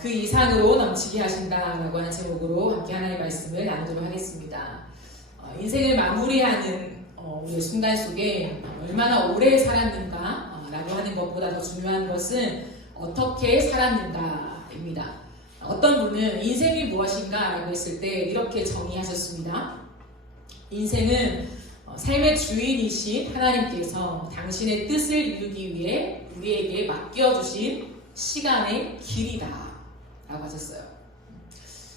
그 이상으로 넘치게 하신다라고 하는 제목으로 함께 하나님의 말씀을 나누도록 하겠습니다. 인생을 마무리하는 우리의 순간 속에 얼마나 오래 살았는가라고 하는 것보다 더 중요한 것은 어떻게 살았는가입니다. 어떤 분은 인생이 무엇인가 라고 했을 때 이렇게 정의하셨습니다. 인생은 삶의 주인이신 하나님께서 당신의 뜻을 이루기 위해 우리에게 맡겨주신 시간의 길이다 라고 하셨어요.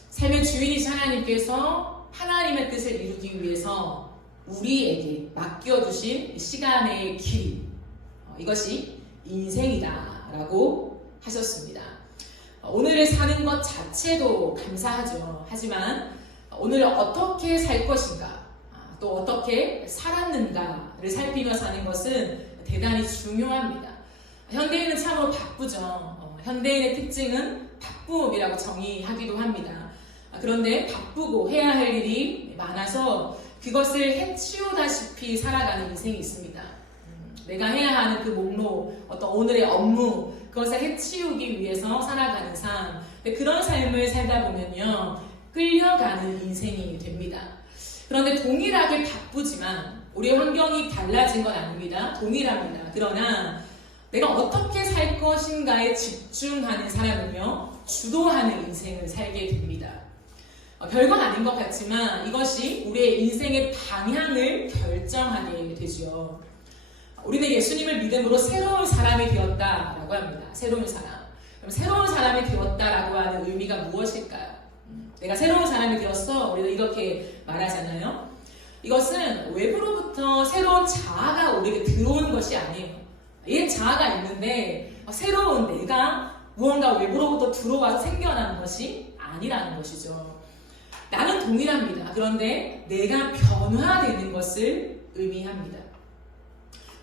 삶의 주인이신 하나님께서 하나님의 뜻을 이루기 위해서 우리에게 맡겨주신 시간의 길이, 이것이 인생이다 라고 하셨습니다. 오늘을 사는 것 자체도 감사하죠. 하지만 오늘을 어떻게 살 것인가, 또 어떻게 살았는가를 살피며 사는 것은 대단히 중요합니다. 현대인은 참으로 바쁘죠. 현대인의 특징은 바쁨이라고 정의하기도 합니다. 그런데 바쁘고 해야 할 일이 많아서 그것을 해치우다시피 살아가는 인생이 있습니다. 내가 해야 하는 그 목록, 어떤 오늘의 업무, 그것을 해치우기 위해서 살아가는 삶, 그런 삶을 살다 보면요 끌려가는 인생이 됩니다. 그런데 동일하게 바쁘지만 우리의 환경이 달라진 건 아닙니다. 동일합니다. 그러나 내가 어떻게 살 것인가에 집중하는 사람은요 주도하는 인생을 살게 됩니다. 별건 아닌 것 같지만 이것이 우리의 인생의 방향을 결정하게 되죠. 우리는 예수님을 믿음으로 새로운 사람이 되었다라고 합니다. 새로운 사람. 그럼 새로운 사람이 되었다라고 하는 의미가 무엇일까요? 내가 새로운 사람이 되었어. 우리는 이렇게 말하잖아요. 이것은 외부로부터 새로운 자아가 우리에게 들어오는 것이 아니에요. 옛 자아가 있는데 새로운 내가 무언가 외부로부터 들어와서 생겨나는 것이 아니라는 것이죠. 나는 동일합니다. 그런데 내가 변화되는 것을 의미합니다.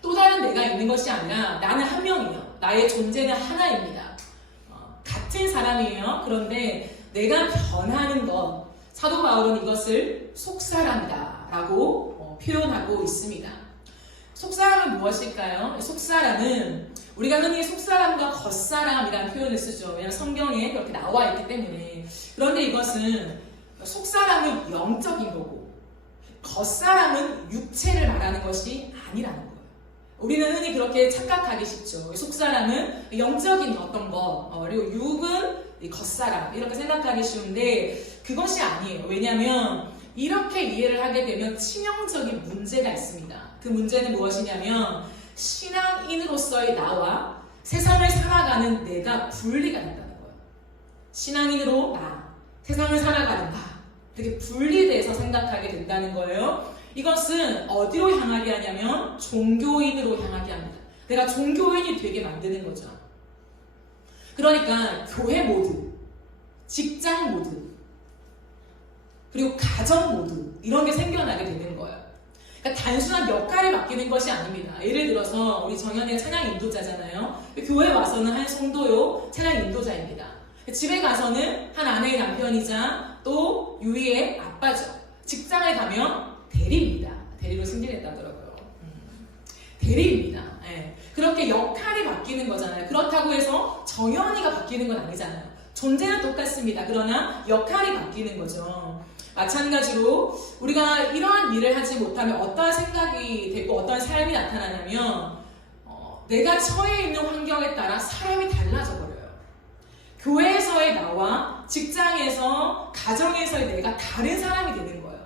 또 다른 내가 있는 것이 아니라 나는 한 명이에요. 나의 존재는 하나입니다. 같은 사람이에요. 그런데 내가 변하는 것, 사도 바울은 이것을 속사람이다 라고 표현하고 있습니다. 속사람은 무엇일까요? 속사람은 우리가 흔히 속사람과 겉사람이라는 표현을 쓰죠. 왜냐하면 성경에 그렇게 나와 있기 때문에. 그런데 이것은 속사람은 영적인 거고 겉사람은 육체를 말하는 것이 아니라는 거예요. 우리는 흔히 그렇게 착각하기 쉽죠. 속사람은 영적인 어떤 것, 그리고 육은 겉사람 이렇게 생각하기 쉬운데 그것이 아니에요. 왜냐하면 이렇게 이해를 하게 되면 치명적인 문제가 있습니다. 그 문제는 무엇이냐면 신앙인으로서의 나와 세상을 살아가는 내가 분리가 된다는 거예요. 신앙인으로 나, 세상을 살아가는 나 이렇게 분리돼서 생각하게 된다는 거예요. 이것은 어디로 향하게 하냐면 종교인으로 향하게 합니다. 내가 종교인이 되게 만드는 거죠. 그러니까 교회 모드, 직장 모드, 그리고 가정 모드 이런 게 생겨나게 되는 거예요. 그러니까 단순한 역할이 바뀌는 것이 아닙니다. 예를 들어서 우리 정연이가 찬양 인도자잖아요. 교회 와서는 한 성도요 찬양 인도자입니다. 집에 가서는 한 아내의 남편이자 또 유이의 아빠죠. 직장에 가면 대리입니다. 대리로 승진했다더라고요. 대리입니다. 네. 그렇게 역할이 바뀌는 거잖아요. 그렇다고 해서 정연이가 바뀌는 건 아니잖아요. 존재는 똑같습니다. 그러나 역할이 바뀌는 거죠. 마찬가지로 우리가 이러한 일을 하지 못하면 어떠한 생각이 되고 어떠한 삶이 나타나냐면 내가 처해 있는 환경에 따라 사람이 달라져 버려요. 교회에서의 나와 직장에서 가정에서의 내가 다른 사람이 되는 거예요.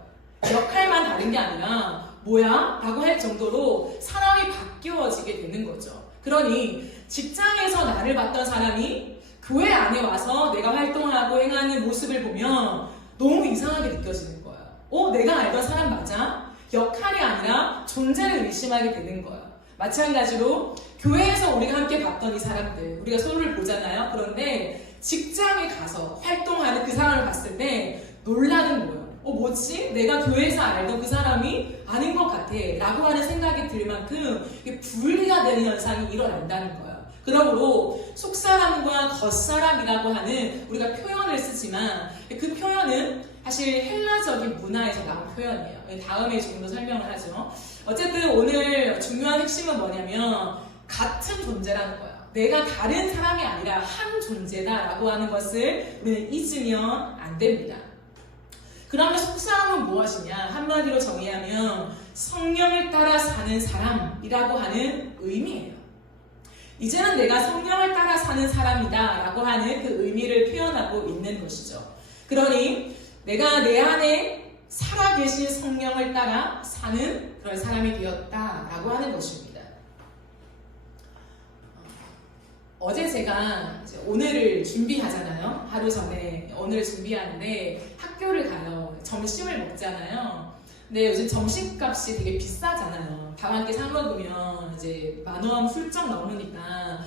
역할만 다른 게 아니라 뭐야? 라고 할 정도로 사람이 바뀌어지게 되는 거죠. 그러니 직장에서 나를 봤던 사람이 교회 안에 와서 내가 활동하고 행하는 모습을 보면 너무 이상하게 느껴지는 거예요. 내가 알던 사람 맞아? 역할이 아니라 존재를 의심하게 되는 거예요. 마찬가지로 교회에서 우리가 함께 봤던 이 사람들, 우리가 서로를 보잖아요. 그런데 직장에 가서 활동하는 그 사람을 봤을 때 놀라는 거예요. 뭐지? 내가 교회에서 알던 그 사람이 아닌 것 같아 라고 하는 생각이 들 만큼 분리가 되는 현상이 일어난다는 거예요. 그러므로 속사람과 겉사람이라고 하는 우리가 표현을 쓰지만 그 표현은 사실 헬라적인 문화에서 나온 표현이에요. 다음에 조금 더 설명을 하죠. 어쨌든 오늘 중요한 핵심은 뭐냐면 같은 존재라는 거예요. 내가 다른 사람이 아니라 한 존재다라고 하는 것을 우리는 잊으면 안 됩니다. 그러면 속사람은 무엇이냐? 한마디로 정의하면 성령을 따라 사는 사람이라고 하는 의미예요. 이제는 내가 성령을 따라 사는 사람이다 라고 하는 그 의미를 표현하고 있는 것이죠. 그러니 내가 내 안에 살아계신 성령을 따라 사는 그런 사람이 되었다라고 하는 것입니다. 어제 제가 오늘을 준비하잖아요. 하루 전에 오늘을 준비하는데 학교를 가요. 점심을 먹잖아요. 근데 요즘 점심값이 되게 비싸잖아요. 밥 한 끼 사 먹으면 이제 10,000원 훌쩍 넘으니까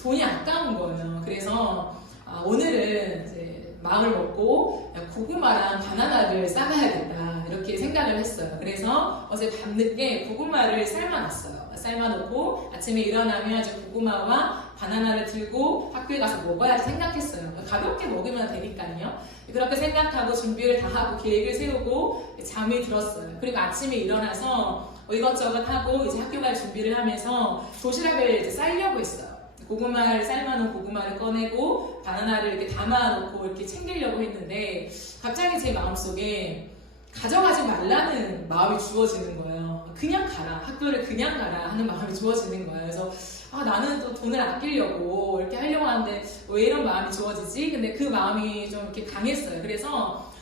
돈이 아까운 거예요. 그래서 오늘은 이제 마음을 먹고 고구마랑 바나나를 싸가야겠다 이렇게 생각을 했어요. 그래서 어제 밤늦게 고구마를 삶아놨어요. 삶아놓고 아침에 일어나면 이제 고구마와 바나나를 들고 학교에 가서 먹어야지 생각했어요. 가볍게 먹으면 되니까요. 그렇게 생각하고 준비를 다 하고 계획을 세우고 잠이 들었어요. 그리고 아침에 일어나서 이것저것 하고 이제 학교 갈 준비를 하면서 도시락을 이제 싸려고 했어요. 고구마를 삶아놓은 고구마를 꺼내고 바나나를 이렇게 담아놓고 이렇게 챙기려고 했는데 갑자기 제 마음속에 가져가지 말라는 마음이 주어지는 거예요. 그냥 가라, 학교를 그냥 가라 하는 마음이 주어지는 거예요. 그래서 나는 또 돈을 아끼려고 이렇게 하려고 하는데 왜 이런 마음이 주어지지? 근데 그 마음이 좀 이렇게 강했어요. 그래서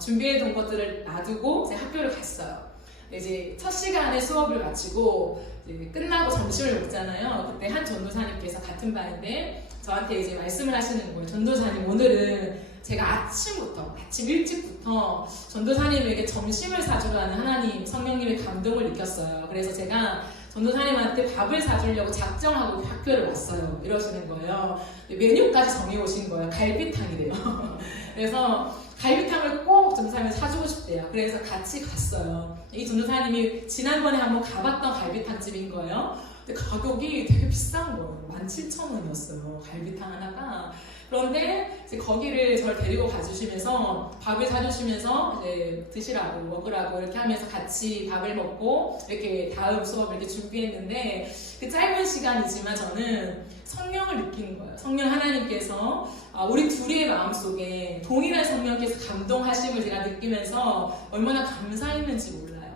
준비해둔 것들을 놔두고 이제 학교를 갔어요. 이제 첫 시간에 수업을 마치고 이제 끝나고 점심을 먹잖아요. 그때 한 전도사님께서 같은 반인데 저한테 이제 말씀을 하시는 거예요. 전도사님, 오늘은 제가 아침 일찍부터 전도사님에게 점심을 사주러 하는 하나님, 성령님의 감동을 느꼈어요. 그래서 제가 전도사님한테 밥을 사주려고 작정하고 학교를 왔어요. 이러시는 거예요. 메뉴까지 정해오신 거예요. 갈비탕이래요. 그래서 갈비탕을 꼭 전도사님이 사주고 싶대요. 그래서 같이 갔어요. 이 전도사님이 지난번에 한번 가봤던 갈비탕 집인 거예요. 근데 가격이 되게 비싼 거예요. 17,000원이었어요. 갈비탕 하나가. 그런데 이제 거기를 저를 데리고 가주시면서 밥을 사주시면서 이제 드시라고 먹으라고 이렇게 하면서 같이 밥을 먹고 이렇게 다음 수업을 이렇게 준비했는데 그 짧은 시간이지만 저는 성령을 느끼는 거예요. 성령 하나님께서 우리 둘이의 마음속에 동일한 성령께서 감동하심을 제가 느끼면서 얼마나 감사했는지 몰라요.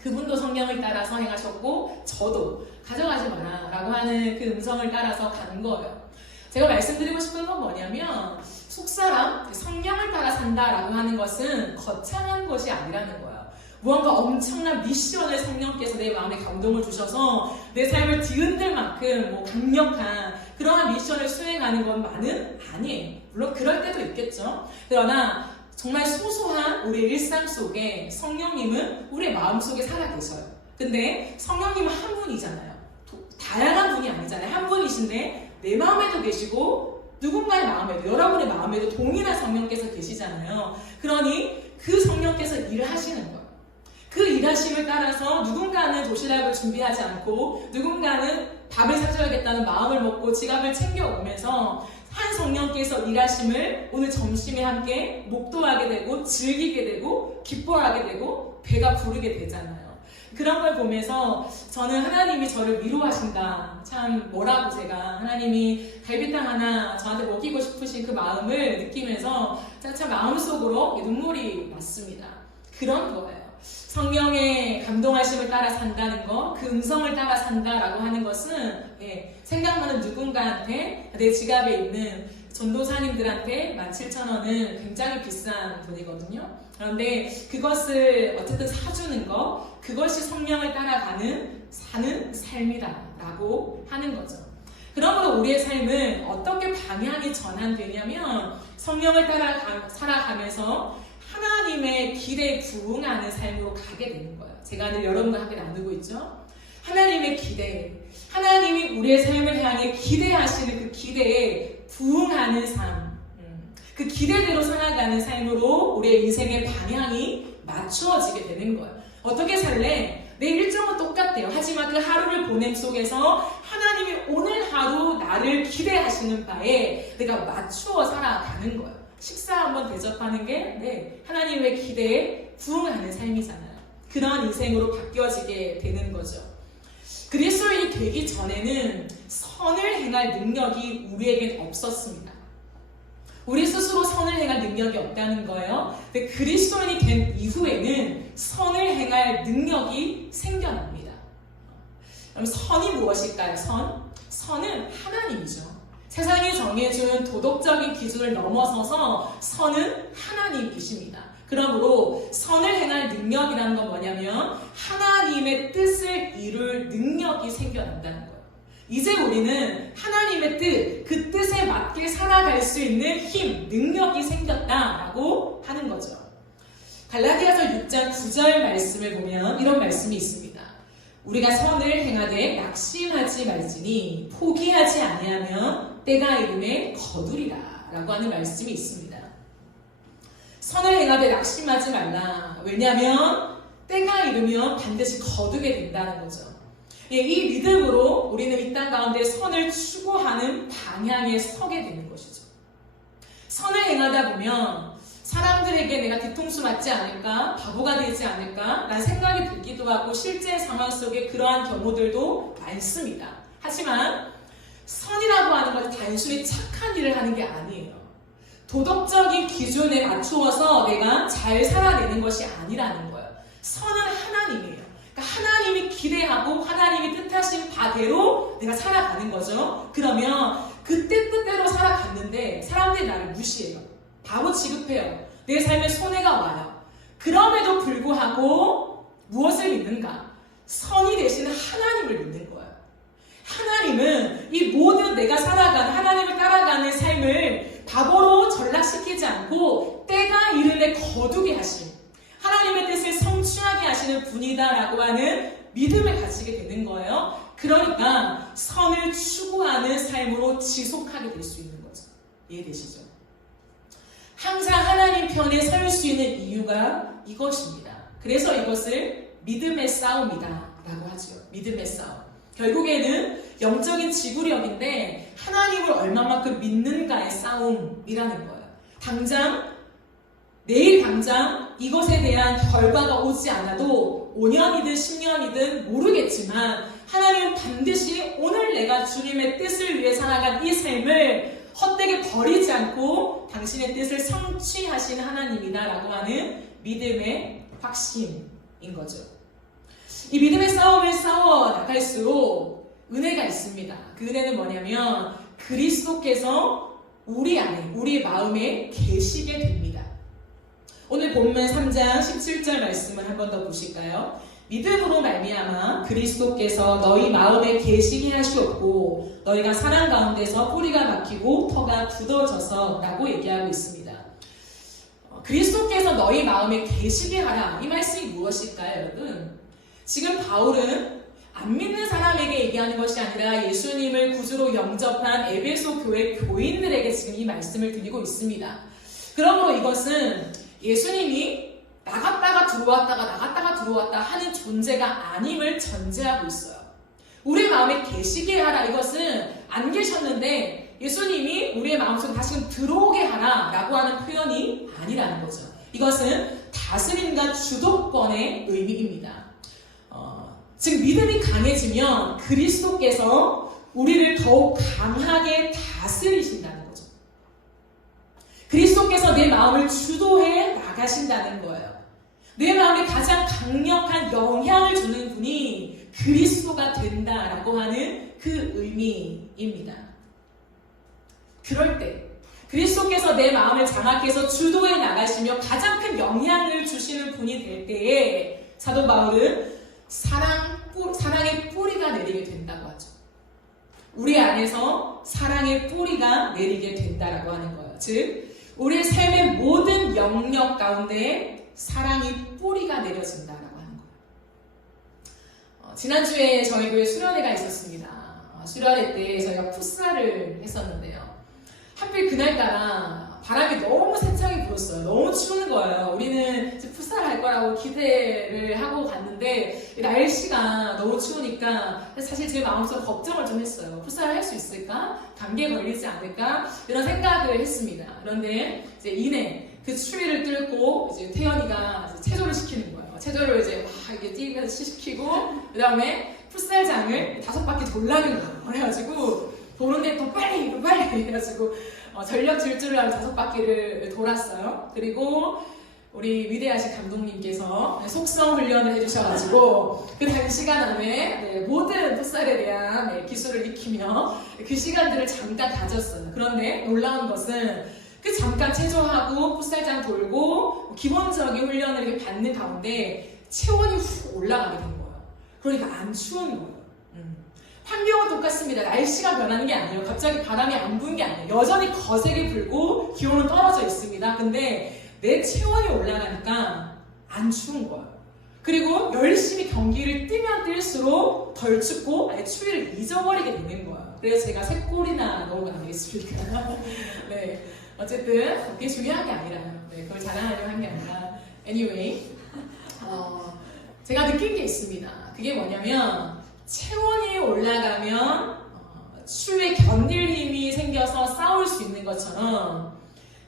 그분도 성령을 따라서 행하셨고 저도 가져가지 마라 라고 하는 그 음성을 따라서 간 거예요. 제가 말씀드리고 싶은 건 뭐냐면 속사람, 성령을 따라 산다라고 하는 것은 거창한 것이 아니라는 거예요. 무언가 엄청난 미션을 성령께서 내 마음에 감동을 주셔서 내 삶을 뒤흔들 만큼 강력한 그러한 미션을 수행하는 것만은 아니에요. 물론 그럴 때도 있겠죠. 그러나 정말 소소한 우리의 일상 속에 성령님은 우리의 마음속에 살아계셔요. 근데 성령님은 한 분이잖아요. 다양한 분이 아니잖아요. 한 분이신데 내 마음에도 계시고 누군가의 마음에도, 여러분의 마음에도 동일한 성령께서 계시잖아요. 그러니 그 성령께서 일을 하시는 거예요. 그 일하심을 따라서 누군가는 도시락을 준비하지 않고 누군가는 밥을 사줘야겠다는 마음을 먹고 지갑을 챙겨오면서 한 성령께서 일하심을 오늘 점심에 함께 목도하게 되고 즐기게 되고 기뻐하게 되고 배가 부르게 되잖아요. 그런 걸 보면서 저는 하나님이 저를 위로하신다. 참 뭐라고 제가 하나님이 갈비탕 하나 저한테 먹이고 싶으신 그 마음을 느끼면서 제가 참 마음속으로 눈물이 났습니다. 그런 거예요. 성령의 감동하심을 따라 산다는 거, 그 음성을 따라 산다라고 하는 것은 생각나는 누군가한테 내 지갑에 있는 전도사님들한테 17,000원은 굉장히 비싼 돈이거든요. 그런데 그것을 어쨌든 사주는 거, 그것이 성령을 따라가는 사는 삶이다라고 하는 거죠. 그러므로 우리의 삶은 어떻게 방향이 전환되냐면 성령을 따라 살아가면서 하나님의 길에 부응하는 삶으로 가게 되는 거예요. 제가 늘 여러분과 함께 나누고 있죠. 하나님의 기대, 하나님이 우리의 삶을 향해 기대하시는 그 기대에 부응하는 삶, 그 기대대로 살아가는 삶으로 우리의 인생의 방향이 맞추어지게 되는 거예요. 어떻게 살래? 내 일정은 똑같대요. 하지만 그 하루를 보냄 속에서 하나님이 오늘 하루 나를 기대하시는 바에 내가 맞추어 살아가는 거예요. 식사 한번 대접하는 게 하나님의 기대에 부응하는 삶이잖아요. 그런 인생으로 바뀌어지게 되는 거죠. 그리스도인이 되기 전에는 선을 행할 능력이 우리에겐 없었습니다. 우리 스스로 선을 행할 능력이 없다는 거예요. 근데 그리스도인이 된 이후에는 선을 행할 능력이 생겨납니다. 그럼 선이 무엇일까요? 선은 하나님이죠. 세상이 정해준 도덕적인 기준을 넘어서서 선은 하나님이십니다. 그러므로 선을 행할 능력이라는 건 뭐냐면 하나님의 뜻을 이룰 능력이 생겨난다는 거예요. 이제 우리는 하나님의 뜻, 그 뜻에 맞게 살아갈 수 있는 힘, 능력이 생겼다라고 하는 거죠. 갈라디아서 6장 9절 말씀을 보면 이런 말씀이 있습니다. 우리가 선을 행하되 낙심하지 말지니 포기하지 아니하면 때가 이름에 거두리라 라고 하는 말씀이 있습니다. 선을 행하되 낙심하지 말라. 왜냐하면 때가 이르면 반드시 거두게 된다는 거죠. 이 믿음으로 우리는 이 땅 가운데 선을 추구하는 방향에 서게 되는 것이죠. 선을 행하다 보면 사람들에게 내가 뒤통수 맞지 않을까? 바보가 되지 않을까? 라는 생각이 들기도 하고 실제 상황 속에 그러한 경우들도 많습니다. 하지만 선이라고 하는 것은 단순히 착한 일을 하는 게 아니에요. 도덕적인 기준에 맞추어서 내가 잘 살아내는 것이 아니라는 거예요. 선은 하나님이에요. 그러니까 하나님이 기대하고 하나님이 뜻하신 바대로 내가 살아가는 거죠. 그러면 그때 뜻대로 살아갔는데 사람들이 나를 무시해요. 바보 취급해요. 내 삶에 손해가 와요. 그럼에도 불구하고 무엇을 믿는가? 선이 되신 하나님을 믿는 거예요. 하나님은 이 모든 내가 살아가는 하나님을 따라가는 삶을 바보로 전락시키지 않고 때가 이르되 거두게 하심, 하나님의 뜻을 성취하게 하시는 분이다라고 하는 믿음을 가지게 되는 거예요. 그러니까 선을 추구하는 삶으로 지속하게 될 수 있는 거죠. 이해되시죠? 항상 하나님 편에 설 수 있는 이유가 이것입니다. 그래서 이것을 믿음의 싸움이다 라고 하죠. 믿음의 싸움. 결국에는 영적인 지구력인데 하나님을 얼마만큼 믿는가의 싸움이라는 거예요. 내일 당장 이것에 대한 결과가 오지 않아도 5년이든 10년이든 모르겠지만 하나님은 반드시 오늘 내가 주님의 뜻을 위해 살아간 이 삶을 헛되게 버리지 않고 당신의 뜻을 성취하신 하나님이다 라고 하는 믿음의 확신인 거죠. 이 믿음의 싸움을 싸워 나갈수록 은혜가 있습니다. 그 은혜는 뭐냐면 그리스도께서 우리 안에, 우리 마음에 계시게 됩니다. 오늘 본문 3장 17절 말씀을 한 번 더 보실까요? 믿음으로 말미암아 그리스도께서 너희 마음에 계시게 하시옵고 너희가 사랑 가운데서 뿌리가 박히고 터가 굳어져서 라고 얘기하고 있습니다. 그리스도께서 너희 마음에 계시게 하라. 이 말씀이 무엇일까요, 여러분? 지금 바울은 안 믿는 사람에게 얘기하는 것이 아니라 예수님을 구주로 영접한 에베소 교회 교인들에게 지금 이 말씀을 드리고 있습니다. 그러므로 이것은 예수님이 나갔다가 들어왔다 하는 존재가 아님을 전제하고 있어요. 우리 마음에 계시게 하라. 이것은 안 계셨는데 예수님이 우리의 마음속에 다시금 들어오게 하라 라고 하는 표현이 아니라는 거죠. 이것은 다스림과 주도권의 의미입니다. 즉 믿음이 강해지면 그리스도께서 우리를 더욱 강하게 다스리신다는 거죠. 그리스도께서 내 마음을 주도해 나가신다는 거예요. 내 마음에 가장 강력한 영향을 주는 분이 그리스도가 된다라고 하는 그 의미입니다. 그럴 때 그리스도께서 내 마음을 장악해서 주도해 나가시며 가장 큰 영향을 주시는 분이 될 때에 사도 바울은 사랑의 뿌리가 내리게 된다고 하죠. 우리 안에서 사랑의 뿌리가 내리게 된다라고 하는 거예요. 즉 우리의 삶의 모든 영역 가운데 사랑의 뿌리가 내려진다라고 하는 거예요. 지난주에 저희 교회 수련회가 있었습니다. 수련회 때 저희가 풋살을 했었는데요. 하필 그날따라 바람이 너무 세차게 불었어요. 너무 추운 거예요. 우리는 풋살 할 거라고 기대를 하고 갔는데 날씨가 너무 추우니까 사실 제 마음속으로 걱정을 좀 했어요. 풋살 할 수 있을까? 감기에 걸리지 않을까? 이런 생각을 했습니다. 그런데 이제 이내 그 추위를 뚫고 이제 태연이가 이제 체조를 시키는 거예요. 체조를 이제 막 이렇게 뛰면서 시키고 그 다음에 풋살장을 5바퀴 돌라는 거예요. 그래가지고 도는데 또 빨리 해가지고 전력 질주를 하고 5바퀴를 돌았어요. 그리고 우리 위대하신 감독님께서 속성 훈련을 해주셔가지고 그 단시간 안에 모든 풋살에 대한 기술을 익히며 그 시간들을 잠깐 가졌어요. 그런데 놀라운 것은 그 잠깐 체조하고 풋살장 돌고 기본적인 훈련을 이렇게 받는 가운데 체온이 훅 올라가게 된 거예요. 그러니까 안 추운 거예요. 환경은 똑같습니다. 날씨가 변하는 게 아니에요. 갑자기 바람이 안 부는 게 아니에요. 여전히 거세게 불고 기온은 떨어져 있습니다. 근데 내 체온이 올라가니까 안 추운 거예요. 그리고 열심히 경기를 뛰면 뛸수록 덜 춥고 아예 추위를 잊어버리게 되는 거예요. 그래서 제가 3골이나 넣은 거 아니겠습니까? 네. 어쨌든 그게 중요한 게 아니라요. 네, 그걸 자랑하려고 한 게 아니라 anyway 제가 느낀 게 있습니다. 그게 뭐냐면 체온이 올라가면 추위에 견딜 힘이 생겨서 싸울 수 있는 것처럼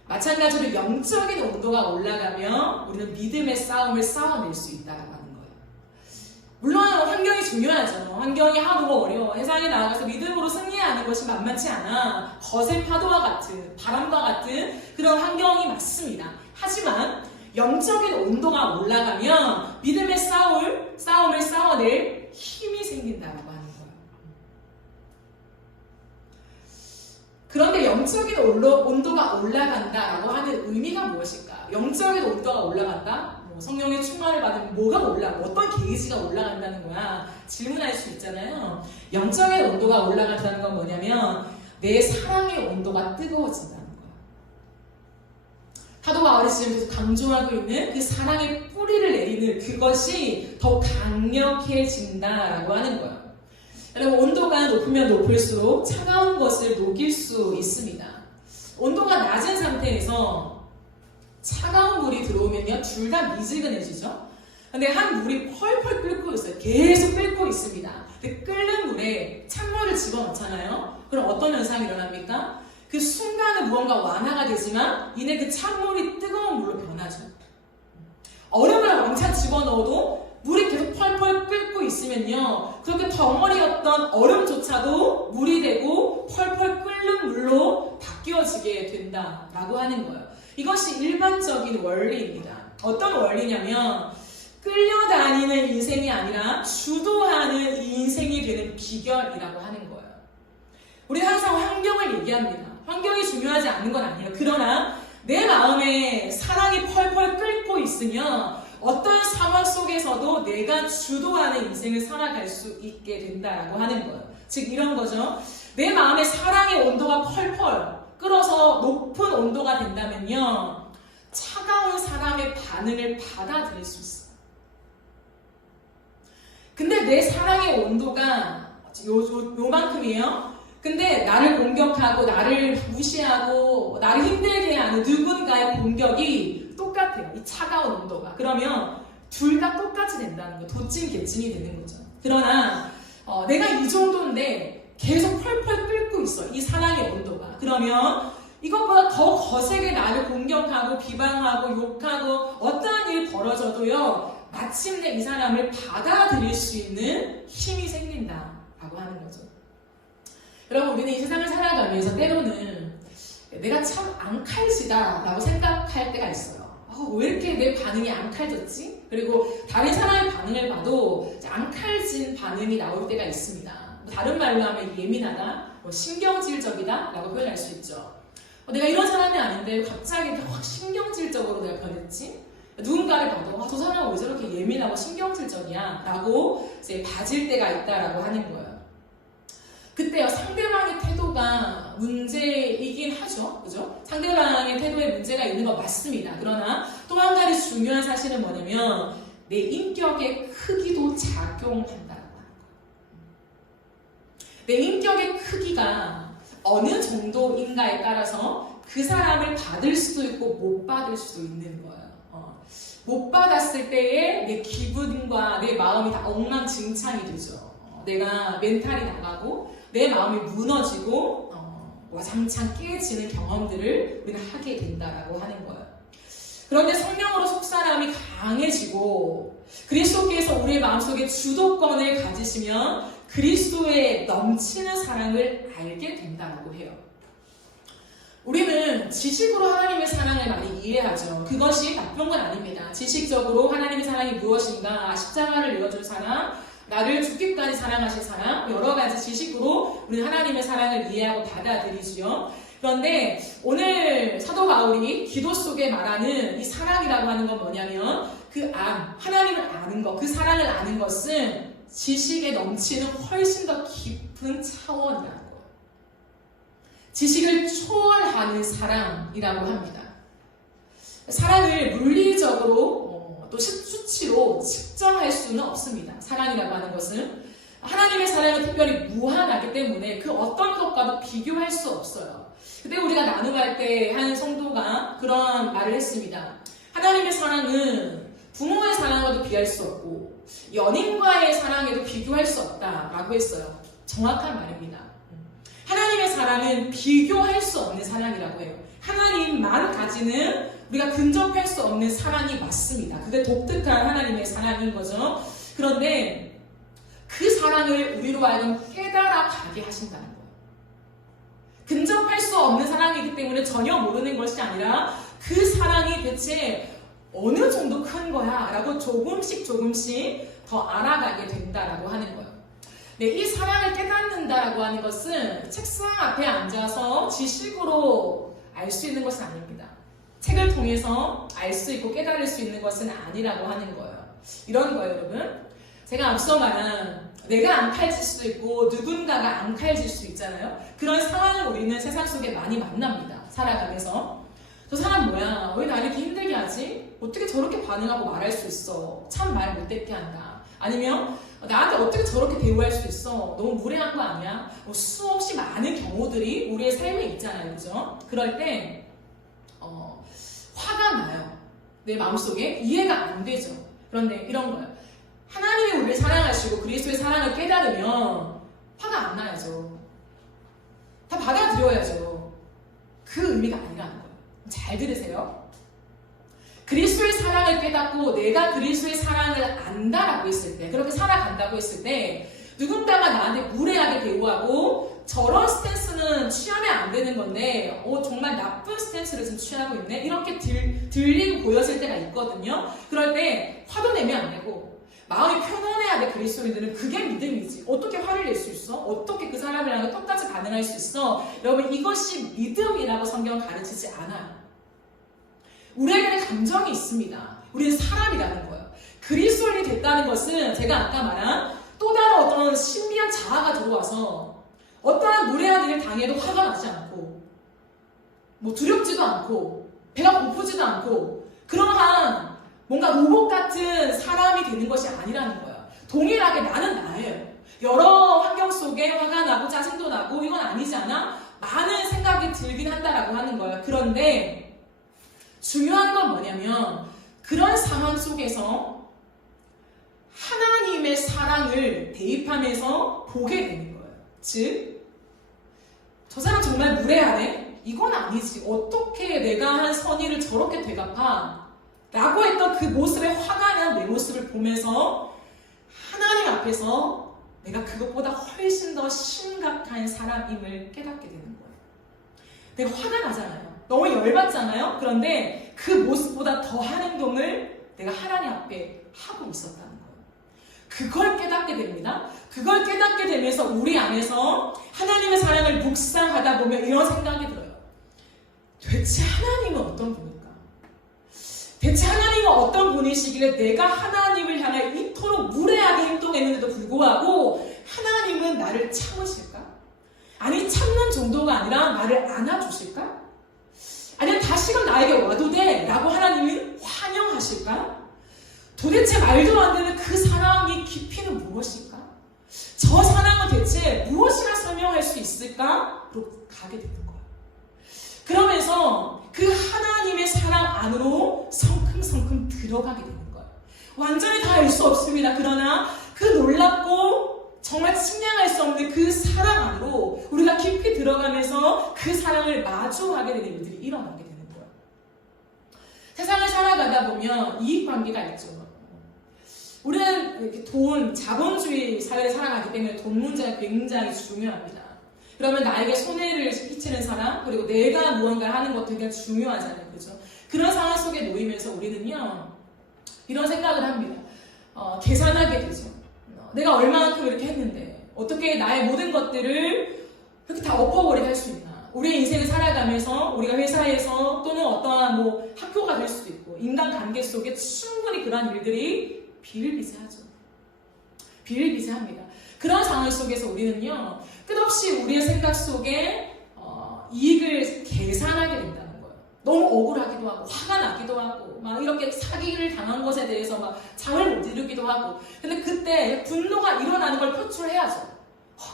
마찬가지로 영적인 온도가 올라가면 우리는 믿음의 싸움을 싸워낼 수 있다고 하는 거예요. 물론 환경이 중요하죠. 환경이 너무 어려워. 세상에 나아가서 믿음으로 승리하는 것이 만만치 않아. 거센 파도와 같은, 바람과 같은 그런 환경이 맞습니다. 하지만 영적인 온도가 올라가면 믿음의 싸움을 싸워낼 힘이 생긴다고 하는 거예요. 그런데 영적인 온도가 올라간다라고 하는 의미가 무엇일까? 영적인 온도가 올라간다? 성령의 충만을 받으면 뭐가 어떤 게이지가 올라간다는 거야? 질문할 수 있잖아요. 영적인 온도가 올라간다는 건 뭐냐면 내 사랑의 온도가 뜨거워진다는 거야. 사도가 아우리스는 계속 강조하고 있는 그 사랑의 뿌리를 내리는 그것이 더 강력해진다라고 하는 거야. 여러분, 온도가 높으면 높을수록 차가운 것을 녹일 수 있습니다. 온도가 낮은 상태에서 차가운 물이 들어오면요, 둘 다 미지근해지죠? 근데 한 물이 펄펄 끓고 있어요. 계속 끓고 있습니다. 근데 끓는 물에 찬물을 집어넣잖아요? 그럼 어떤 현상이 일어납니까? 그 순간은 무언가 완화가 되지만 이내 그 찬물이 뜨거운 물로 변하죠. 얼음을 왕창 집어넣어도 물이 계속 펄펄 끓고 있으면요, 그렇게 덩어리였던 얼음조차도 물이 되고 펄펄 끓는 물로 바뀌어지게 된다라고 하는 거예요. 이것이 일반적인 원리입니다. 어떤 원리냐면 끌려다니는 인생이 아니라 주도하는 인생이 되는 비결이라고 하는 거예요. 우리는 항상 환경을 얘기합니다. 환경이 중요하지 않은 건 아니에요. 그러나 내 마음에 사랑이 펄펄 끓고 있으면 어떤 상황 속에서도 내가 주도하는 인생을 살아갈 수 있게 된다라고 하는 거예요. 즉 이런 거죠. 내 마음에 사랑의 온도가 펄펄 끓어서 높은 온도가 된다면요, 차가운 사람의 반응을 받아들일 수 있어요. 근데 내 사랑의 온도가 요만큼이에요. 근데 나를 공격하고 나를 무시하고 나를 힘들게 하는 누군가의 공격이 똑같아요. 이 차가운 온도가. 그러면 둘 다 똑같이 된다는 거예요. 도찐개찐이 되는 거죠. 그러나 내가 이 정도인데 계속 펄펄 끓고 있어. 이 사랑의 온도가. 그러면 이것보다 더 거세게 나를 공격하고 비방하고 욕하고 어떠한 일이 벌어져도요, 마침내 이 사람을 받아들일 수 있는 힘이 생긴다라고 하는 거죠. 여러분, 우리는 이 세상을 살아가면서 때로는 내가 참 앙칼지다라고 생각할 때가 있어요. 왜 이렇게 내 반응이 앙칼졌지? 그리고 다른 사람의 반응을 봐도 앙칼진 반응이 나올 때가 있습니다. 다른 말로 하면 예민하다, 신경질적이다 라고 표현할 수 있죠. 내가 이런 사람이 아닌데 갑자기 확 신경질적으로 내가 변했지? 누군가를 봐도 저 사람은 왜 저렇게 예민하고 신경질적이야? 라고 이제 봐질 때가 있다라고 하는 거예요. 그때요, 상대방의 태도가 문제이긴 하죠. 그죠? 상대방의 태도에 문제가 있는 건 맞습니다. 그러나 또 한 가지 중요한 사실은 뭐냐면 내 인격의 크기도 작용한다는 거예요. 내 인격의 크기가 어느 정도인가에 따라서 그 사람을 받을 수도 있고 못 받을 수도 있는 거예요. 못 받았을 때의 내 기분과 내 마음이 다 엉망진창이 되죠. 내가 멘탈이 나가고 내 마음이 무너지고 와장창 깨지는 경험들을 우리는 하게 된다라고 하는 거예요. 그런데 성령으로 속사람이 강해지고 그리스도께서 우리의 마음속에 주도권을 가지시면 그리스도의 넘치는 사랑을 알게 된다고 해요. 우리는 지식으로 하나님의 사랑을 많이 이해하죠. 그것이 나쁜 건 아닙니다. 지식적으로 하나님의 사랑이 무엇인가, 십자가를 이어준 사랑, 나를 죽기까지 사랑하신 사랑, 여러 가지 지식으로 우리는 하나님의 사랑을 이해하고 받아들이지요. 그런데 오늘 사도 바울이 기도 속에 말하는 이 사랑이라고 하는 건 뭐냐면 하나님을 아는 것, 그 사랑을 아는 것은 지식에 넘치는 훨씬 더 깊은 차원이라는 거예요. 지식을 초월하는 사랑이라고 합니다. 사랑을 물리적으로 또 수치로 측정할 수는 없습니다. 사랑이라고 하는 것은 하나님의 사랑은 특별히 무한하기 때문에 그 어떤 것과도 비교할 수 없어요. 그때 우리가 나눔할 때 한 성도가 그런 말을 했습니다. 하나님의 사랑은 부모의 사랑과도 비할 수 없고 연인과의 사랑에도 비교할 수 없다라고 했어요. 정확한 말입니다. 하나님의 사랑은 비교할 수 없는 사랑이라고 해요. 하나님만 가지는 우리가 근접할 수 없는 사랑이 맞습니다. 그게 독특한 하나님의 사랑인 거죠. 그런데 그 사랑을 우리로 하여금 깨달아 가게 하신다는 거예요. 근접할 수 없는 사랑이기 때문에 전혀 모르는 것이 아니라 그 사랑이 대체 어느 정도 큰 거야 라고 조금씩 더 알아가게 된다라고 하는 거예요. 네, 이 사랑을 깨닫는다라고 하는 것은 책상 앞에 앉아서 지식으로 알 수 있는 것은 아닙니다. 책을 통해서 알 수 있고 깨달을 수 있는 것은 아니라고 하는 거예요. 이런 거예요, 여러분. 제가 앞서 말한 내가 앙칼질 수도 있고 누군가가 앙칼질 수 있잖아요. 그런 상황을 우리는 세상 속에 많이 만납니다. 살아가면서. 저 사람 뭐야? 왜 나를 이렇게 힘들게 하지? 어떻게 저렇게 반응하고 말할 수 있어? 참 말 못듣게 한다. 아니면 나한테 어떻게 저렇게 대우할 수 있어? 너무 무례한 거 아니야? 수없이 많은 경우들이 우리의 삶에 있잖아요. 그죠? 그럴 때 화가 나요. 내 마음속에 이해가 안 되죠. 그런데 이런 거예요. 하나님이 우리를 사랑하시고 그리스도의 사랑을 깨달으면 화가 안 나야죠. 다 받아들여야죠. 그 의미가 아니라는 거예요. 잘 들으세요. 그리스도의 사랑을 깨닫고 내가 그리스도의 사랑을 안다라고 했을 때, 그렇게 살아간다고 했을 때 누군가가 나한테 무례하게 대우하고 저런 스탠스는 취하면 안 되는 건데 정말 나쁜 스탠스를 지금 취하고 있네? 이렇게 들리고 보여질 때가 있거든요. 그럴 때 화도 내면 안 되고 마음이 편안해야 돼. 그리스도인들은 그게 믿음이지. 어떻게 화를 낼 수 있어? 어떻게 그 사람이랑 똑같이 반응할 수 있어? 여러분, 이것이 믿음이라고 성경은 가르치지 않아요. 우리에게는 감정이 있습니다. 우리는 사람이라는 거예요. 그리스도인이 됐다는 것은 제가 아까 말한 또 다른 어떤 신비한 자아가 들어와서 어떠한 무례한 일을 당해도 화가 나지 않고 두렵지도 않고 배가 고프지도 않고 그러한 뭔가 로봇 같은 사람이 되는 것이 아니라는 거예요. 동일하게 나는 나예요. 여러 환경 속에 화가 나고 짜증도 나고 이건 아니잖아? 많은 생각이 들긴 한다라고 하는 거예요. 그런데 중요한 건 뭐냐면 그런 상황 속에서 하나님의 사랑을 대입하면서 보게 되는 거예요. 즉, 저 사람 정말 무례하네? 이건 아니지. 어떻게 내가 한 선의를 저렇게 되갚아? 라고 했던 그 모습에 화가 난 내 모습을 보면서 하나님 앞에서 내가 그것보다 훨씬 더 심각한 사람임을 깨닫게 되는 거예요. 내가 화가 나잖아요. 너무 열받잖아요. 그런데 그 모습보다 더한 행동을 내가 하나님 앞에 하고 있었다는 거예요. 그걸 깨닫게 됩니다. 그걸 깨닫게 되면서 우리 안에서 하나님의 사랑을 묵상하다 보면 이런 생각이 들어요. 대체 하나님은 어떤 분일까? 대체 하나님은 어떤 분이시길래 내가 하나님을 향해 이토록 무례하게 행동했는데도 불구하고 하나님은 나를 참으실까? 아니, 참는 정도가 아니라 나를 안아주실까? 아니면 다시금 나에게 와도 돼 라고 하나님이 환영하실까? 도대체 말도 안 되는 그 사랑의 깊이는 무엇일까? 저 사랑은 대체 무엇이라 설명할 수 있을까? 로 가게 되는 거예요. 그러면서 그 하나님의 사랑 안으로 성큼성큼 들어가게 되는 거예요. 완전히 다 알 수 없습니다. 그러나 그 놀랍고 정말 측량할 수 없는 그 사랑 안으로 우리가 깊이 들어가면서 그 사랑을 마주하게 되는 일들이 일어나게 되는 거예요. 세상을 살아가다 보면 이익관계가 있죠. 우리는 이렇게 자본주의 사회를 살아가기 때문에 돈 문제가 굉장히 중요합니다. 그러면 나에게 손해를 끼치는 사람, 그리고 내가 무언가를 하는 것도 굉장히 중요하잖아요. 그죠? 그런 상황 속에 놓이면서 우리는요, 이런 생각을 합니다. 계산하게 되죠. 내가 얼마만큼 이렇게 했는데, 어떻게 나의 모든 것들을 그렇게 다 엎어버리게 할 수 있나. 우리의 인생을 살아가면서 우리가 회사에서 또는 어떠한 학교가 될 수도 있고, 인간관계 속에 충분히 그러한 일들이 비일비재하죠. 비일비재합니다. 그런 상황 속에서 우리는요, 끝없이 우리의 생각 속에 이익을 계산하게 된다는 거예요. 너무 억울하기도 하고 화가 나기도 하고 막 이렇게 사기를 당한 것에 대해서 막 잠을 못 이루기도 하고. 근데 그때 분노가 일어나는 걸 표출해야죠.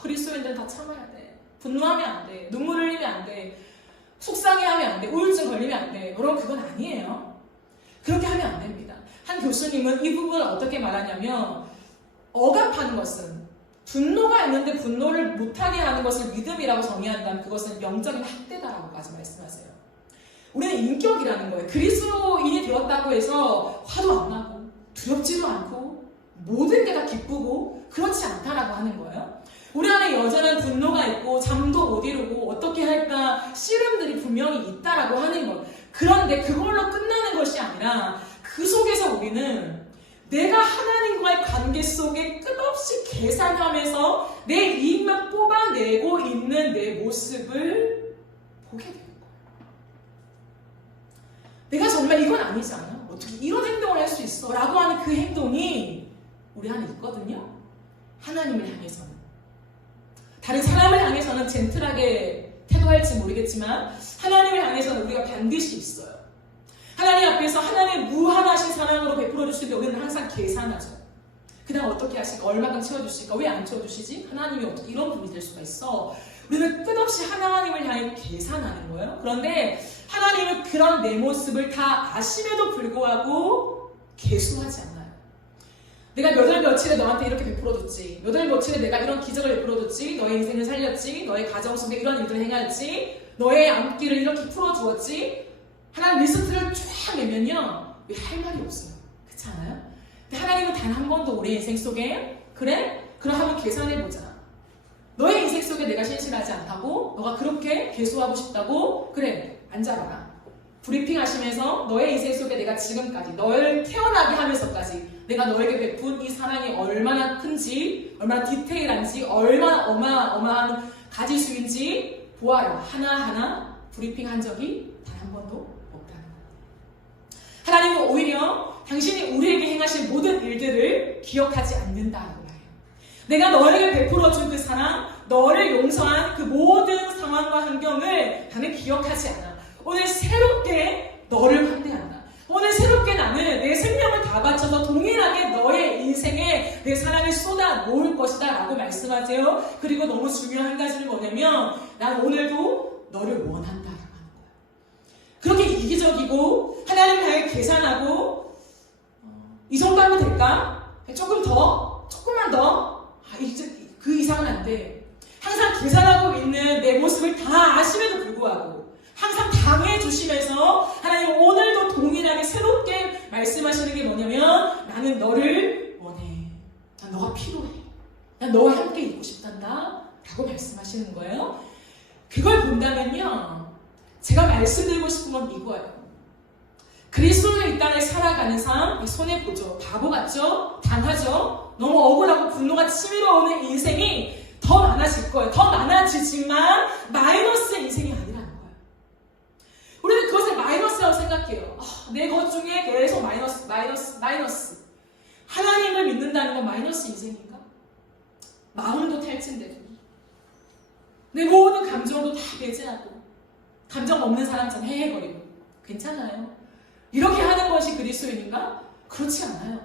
그리스도인들은 다 참아야 돼. 분노하면 안 돼. 눈물 흘리면 안 돼. 속상해하면 안 돼. 우울증 걸리면 안 돼. 여러분, 그건 아니에요. 그렇게 하면 안 됩니다. 한 교수님은 이 부분을 어떻게 말하냐면, 억압하는 것은, 분노가 있는데 분노를 못하게 하는 것을 믿음이라고 정의한다면 그것은 영적인 학대다라고까지 말씀하세요. 우리는 인격이라는 거예요. 그리스도인이 되었다고 해서 화도 안 나고 두렵지도 않고 모든 게 다 기쁘고 그렇지 않다라고 하는 거예요. 우리 안에 여전한 분노가 있고 잠도 못 이루고 어떻게 할까 씨름들이 분명히 있다라고 하는 것. 그런데 그걸로 끝나는 것이 아니라 그 속에서 우리는 내가 하나님과의 관계 속에 끝없이 계산하면서 내 이익만 뽑아내고 있는 내 모습을 보게 되는 거예요. 내가 정말 이건 아니지 않아? 어떻게 이런 행동을 할 수 있어? 라고 하는 그 행동이 우리 안에 있거든요. 하나님을 향해서는. 다른 사람을 향해서는 젠틀하게 태도할지 모르겠지만 하나님을 향해서는 우리가 반드시 있어요. 하나님 앞에서 하나님의 무한하신 사랑으로 베풀어 주실 때 우리는 항상 계산하죠. 그냥 어떻게 하실까? 얼마큼 채워주실까? 왜 안 채워주시지? 하나님이 어떻게 이런 분이 될 수가 있어? 우리는 끝없이 하나님을 향해 계산하는 거예요. 그런데 하나님은 그런 내 모습을 다 아심에도 불구하고 계수하지 않아요. 내가 몇 월 며칠에 너한테 이렇게 베풀어줬지, 몇 월 며칠에 내가 이런 기적을 베풀어줬지, 너의 인생을 살렸지, 너의 가정 속에 이런 일들을 행했지, 너의 앞길을 이렇게 풀어주었지, 하나님 리스트를 쫙 내면요, 왜 할 말이 없어요. 그렇지 않아요? 근데 하나님은 단 한 번도 우리 인생 속에 그래? 그럼 한번 계산해보자. 너의 인생 속에 내가 신실하지 않다고? 너가 그렇게 계수하고 싶다고? 그래, 앉아봐라. 브리핑 하시면서 너의 인생 속에 내가 지금까지 너를 태어나게 하면서까지 내가 너에게 베푼 이 사랑이 얼마나 큰지, 얼마나 디테일한지, 얼마나 어마어마한 가지수인지 보아요. 하나하나 브리핑 한 적이 단 한 번도 없다는 거예요. 하나님은 오히려 당신이 우리에게 행하신 모든 일들을 기억하지 않는다라고 해요. 내가 너에게 베풀어준 그 사랑, 너를 용서한 그 모든 상황과 환경을 나는 기억하지 않아. 오늘 새롭게 너를 환대한다. 오늘 새롭게 나는 내 생명을 다 바쳐서 동일하게 너의 인생에 내 사랑을 쏟아 놓을 것이다 라고 말씀하세요. 그리고 너무 중요한 한 가지는 뭐냐면 난 오늘도 너를 원한다 라고 하는 거예요. 그렇게 이기적이고 하나님 향해 계산하고 이 정도 하면 될까? 조금 더? 조금만 더? 이제 그 이상은 안 돼. 항상 계산하고 있는 내 모습을 다 아심에도 불구하고 항상 당해주시면서 하나님 오늘도 동일하게 새롭게 말씀하시는 게 뭐냐면 나는 너를 원해. 난 너가 필요해. 난 너와 함께 있고 싶단다 라고 말씀하시는 거예요. 그걸 본다면요, 제가 말씀드리고 싶은 건 이거예요. 그리스도로 이 땅을 살아가는 삶, 손해보죠. 바보 같죠? 당하죠? 너무 억울하고 분노가 치밀어 오는 인생이 더 많아질 거예요. 더 많아지지만 마이너스 인생이 아니라는 거예요. 우리는 그것을 마이너스라고 생각해요. 내 것 중에 계속 마이너스. 하나님을 믿는다는 건 마이너스 인생인가? 마음도 탈진되고 내 모든 감정도 다 배제하고 감정 없는 사람처럼 헤헤거리고 괜찮아요? 이렇게 하는 것이 그리스도인인가? 그렇지 않아요.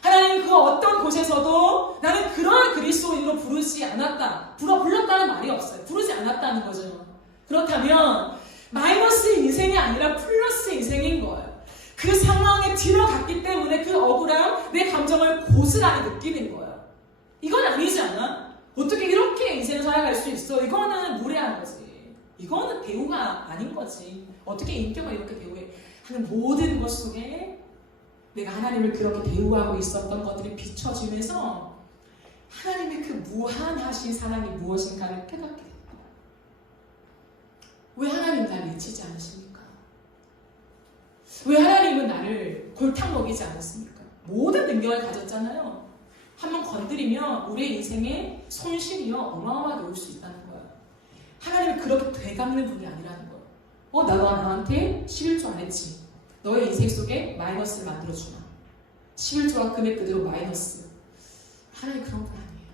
하나님은 그 어떤 곳에서도 나는 그러한 그리스도인으로 부르지 않았다. 불렀다는 말이 없어요. 부르지 않았다는 거죠. 그렇다면 마이너스 인생이 아니라 플러스 인생인 거예요. 그 상황에 들어갔기 때문에 그 억울함, 내 감정을 고스란히 느끼는 거예요. 이건 아니지 않아? 어떻게 이렇게 인생을 살아갈 수 있어? 이거는 무례한 거지. 이거는 배우가 아닌 거지. 어떻게 인격을 이렇게 배우해? 그 모든 것 속에 내가 하나님을 그렇게 대우하고 있었던 것들이 비춰지면서 하나님의 그 무한하신 사랑이 무엇인가를 깨닫게 됩니다. 왜 하나님 나를 잊히지 않으십니까? 왜 하나님은 나를 골탕 먹이지 않았습니까? 모든 능력을 가졌잖아요. 한번 건드리면 우리의 인생에 손실이요 어마어마하게 올 수 있다는 거예요. 하나님은 그렇게 되갚는 분이 아니라는 거예요. 나가 나한테 11조 안 했지. 너의 인생 속에 마이너스를 만들어주마. 11조와 금액 그대로 마이너스. 하나님 그런 분 아니에요.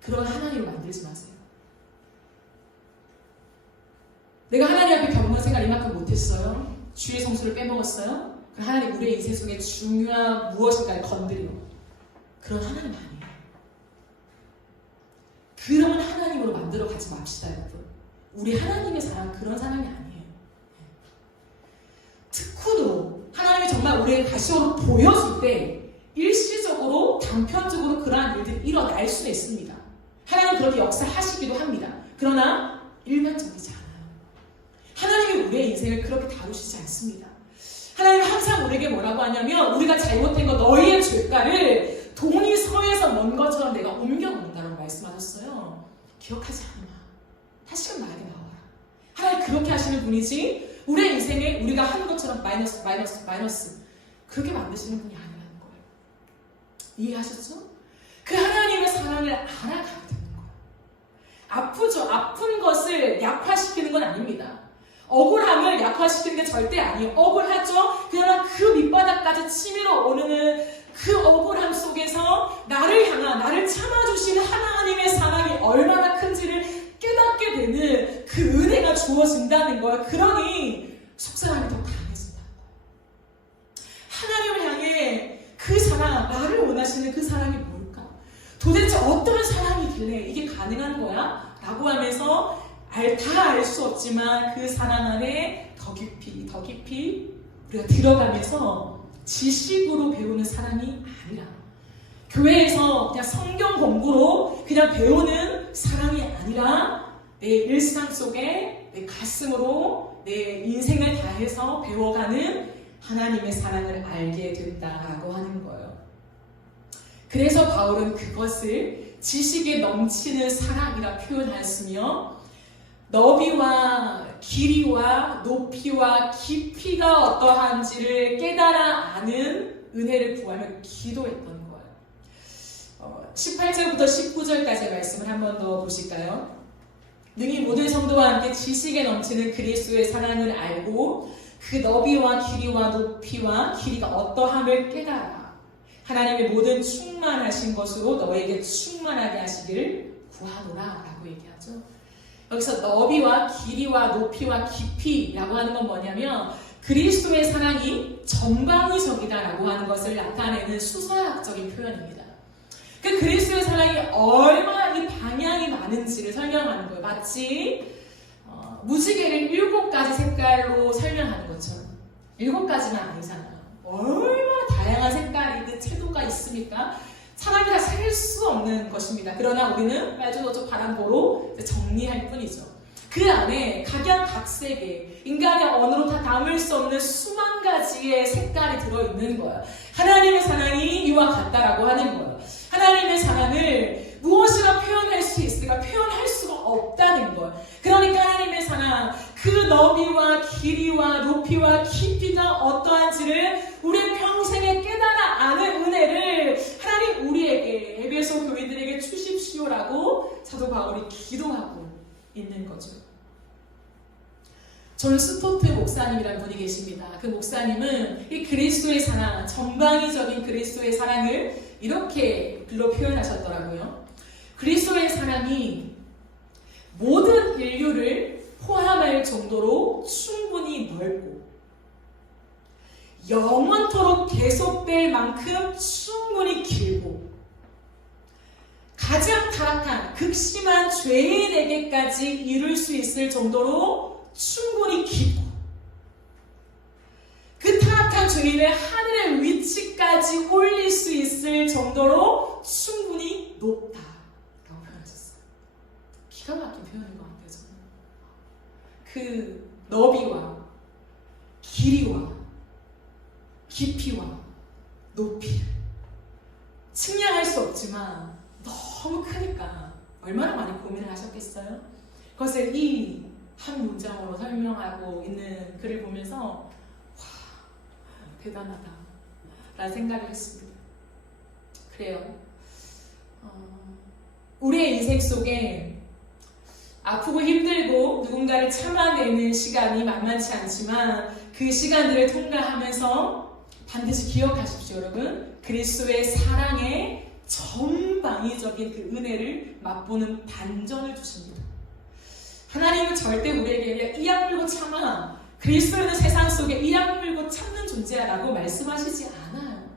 그런 하나님을 만들지 마세요. 내가 하나님 앞에 경건 생활 이만큼 못했어요. 주의 성수를 빼먹었어요. 그럼 하나님 우리의 인생 속에 중요한 무엇인가를 건드려. 그런 하나님 아니에요. 그런 하나님으로 만들어 가지 맙시다, 여러분. 우리 하나님의 사랑 그런 사랑이 아니에요. 특훈으로 하나님이 정말 우리의 가시오로 보여줄 때 일시적으로 단편적으로 그러한 일들이 일어날 수는 있습니다. 하나님 그렇게 역사하시기도 합니다. 그러나 일반적이지 않아요. 하나님이 우리의 인생을 그렇게 다루시지 않습니다. 하나님은 항상 우리에게 뭐라고 하냐면 우리가 잘못한 것 너희의 죄가를 동이 서에서 먼 것처럼 내가 옮겨놓는다고 말씀하셨어요. 기억하지 않으마. 다시금 나에게 나와라. 하나님 그렇게 하시는 분이지 우리의 인생에 우리가 하는 것처럼 마이너스 그렇게 만드시는 분이 아니라는 거예요. 이해하셨죠? 그 하나님의 사랑을 알아가야 되는 거예요. 아프죠? 아픈 것을 약화시키는 건 아닙니다. 억울함을 약화시키는 게 절대 아니에요. 억울하죠? 그러나 그 밑바닥까지 치밀어 오르는 그 억울함 속에서 나를 참아주시는 하나님의 사랑이 얼마나 큰지를 깨닫게 되는 그 은혜가 주어진다는 거예요. 그러니 속사람이 더 강해진다는 거예요. 하나님을 향해 그 사랑, 나를 원하시는 그 사랑이 뭘까? 도대체 어떤 사랑이길래 이게 가능한 거야? 라고 하면서 다 알 수 없지만 그 사랑 안에 더 깊이 우리가 들어가면서 지식으로 배우는 사랑이 아니라 교회에서 그냥 성경 공부로 그냥 배우는 사랑이 아니라 내 일상 속에 내 가슴으로 내 인생을 다해서 배워가는 하나님의 사랑을 알게 된다라고 하는 거예요. 그래서 바울은 그것을 지식에 넘치는 사랑이라 표현하였으며 너비와 길이와 높이와 깊이가 어떠한지를 깨달아 아는 은혜를 구하며 기도했던 거예요. 18절부터 19절까지의 말씀을 한 번 더 보실까요? 능히 모든 성도와 함께 지식에 넘치는 그리스도의 사랑을 알고 그 너비와 길이와 높이와 길이가 어떠함을 깨달아 하나님의 모든 충만하신 것으로 너에게 충만하게 하시기를 구하노라 라고 얘기하죠. 여기서 너비와 길이와 높이와 깊이라고 하는 건 뭐냐면 그리스도의 사랑이 전방위적이다라고 하는 것을 나타내는 수사학적인 표현입니다. 그 그리스도의 사랑이 얼마나 이 방향이 많은지를 설명하는 거예요. 마치 무지개를 7가지 색깔로 설명하는 것처럼 7가지는 아니잖아요. 얼마나 다양한 색깔이 그 채도가 있습니까? 사람이 다 셀 수 없는 것입니다. 그러나 우리는 빨주노초 파란보로 정리할 뿐이죠. 그 안에 각양각색의 인간의 언어로 다 담을 수 없는 수만 가지의 색깔이 들어있는 거예요. 하나님의 사랑이 이와 같다라고 하는 거예요. 하나님의 사랑을 무엇이라 표현할 수 있을까? 표현할 수가 없다는 거예요. 그러니까 하나님의 사랑, 그 너비와 길이와 높이와 깊이가 어떠한지를 우리 평생에 깨달아 아는 은혜를 하나님 우리에게 에베소 교인들에게 주십시오라고 사도 바울이 기도하고 있는 거죠. 존 스토트 목사님이라는 분이 계십니다. 그 목사님은 이 그리스도의 사랑, 전방위적인 그리스도의 사랑을 이렇게 글로 표현하셨더라고요. 그리스도의 사랑이 모든 인류를 포함할 정도로 충분히 넓고 영원토록 계속될 만큼 충분히 길고 가장 타락한 극심한 죄인에게까지 이룰 수 있을 정도로 충분히 깊고 그 타락한 죄인을 하늘의 위치까지 올릴 수 있을 정도로 충분히 높다라고 표현하셨어요. 기가 막힌 표현인 것 같아요. 저는. 그 너비와 길이와 깊이와 높이를 측량할 수 없지만 너무 크니까 얼마나 많이 고민을 하셨겠어요? 그것을 이 한 문장으로 설명하고 있는 글을 보면서 와, 대단하다 라는 생각을 했습니다. 그래요. 우리의 인생 속에 아프고 힘들고 누군가를 참아내는 시간이 만만치 않지만 그 시간들을 통과하면서 반드시 기억하십시오, 여러분. 그리스도의 사랑의 전방위적인 그 은혜를 맛보는 반전을 주십니다. 하나님은 절대 우리에게 이 악물고 참아, 그리스도는 세상 속에 이 악물고 참는 존재라고 말씀하시지 않아요.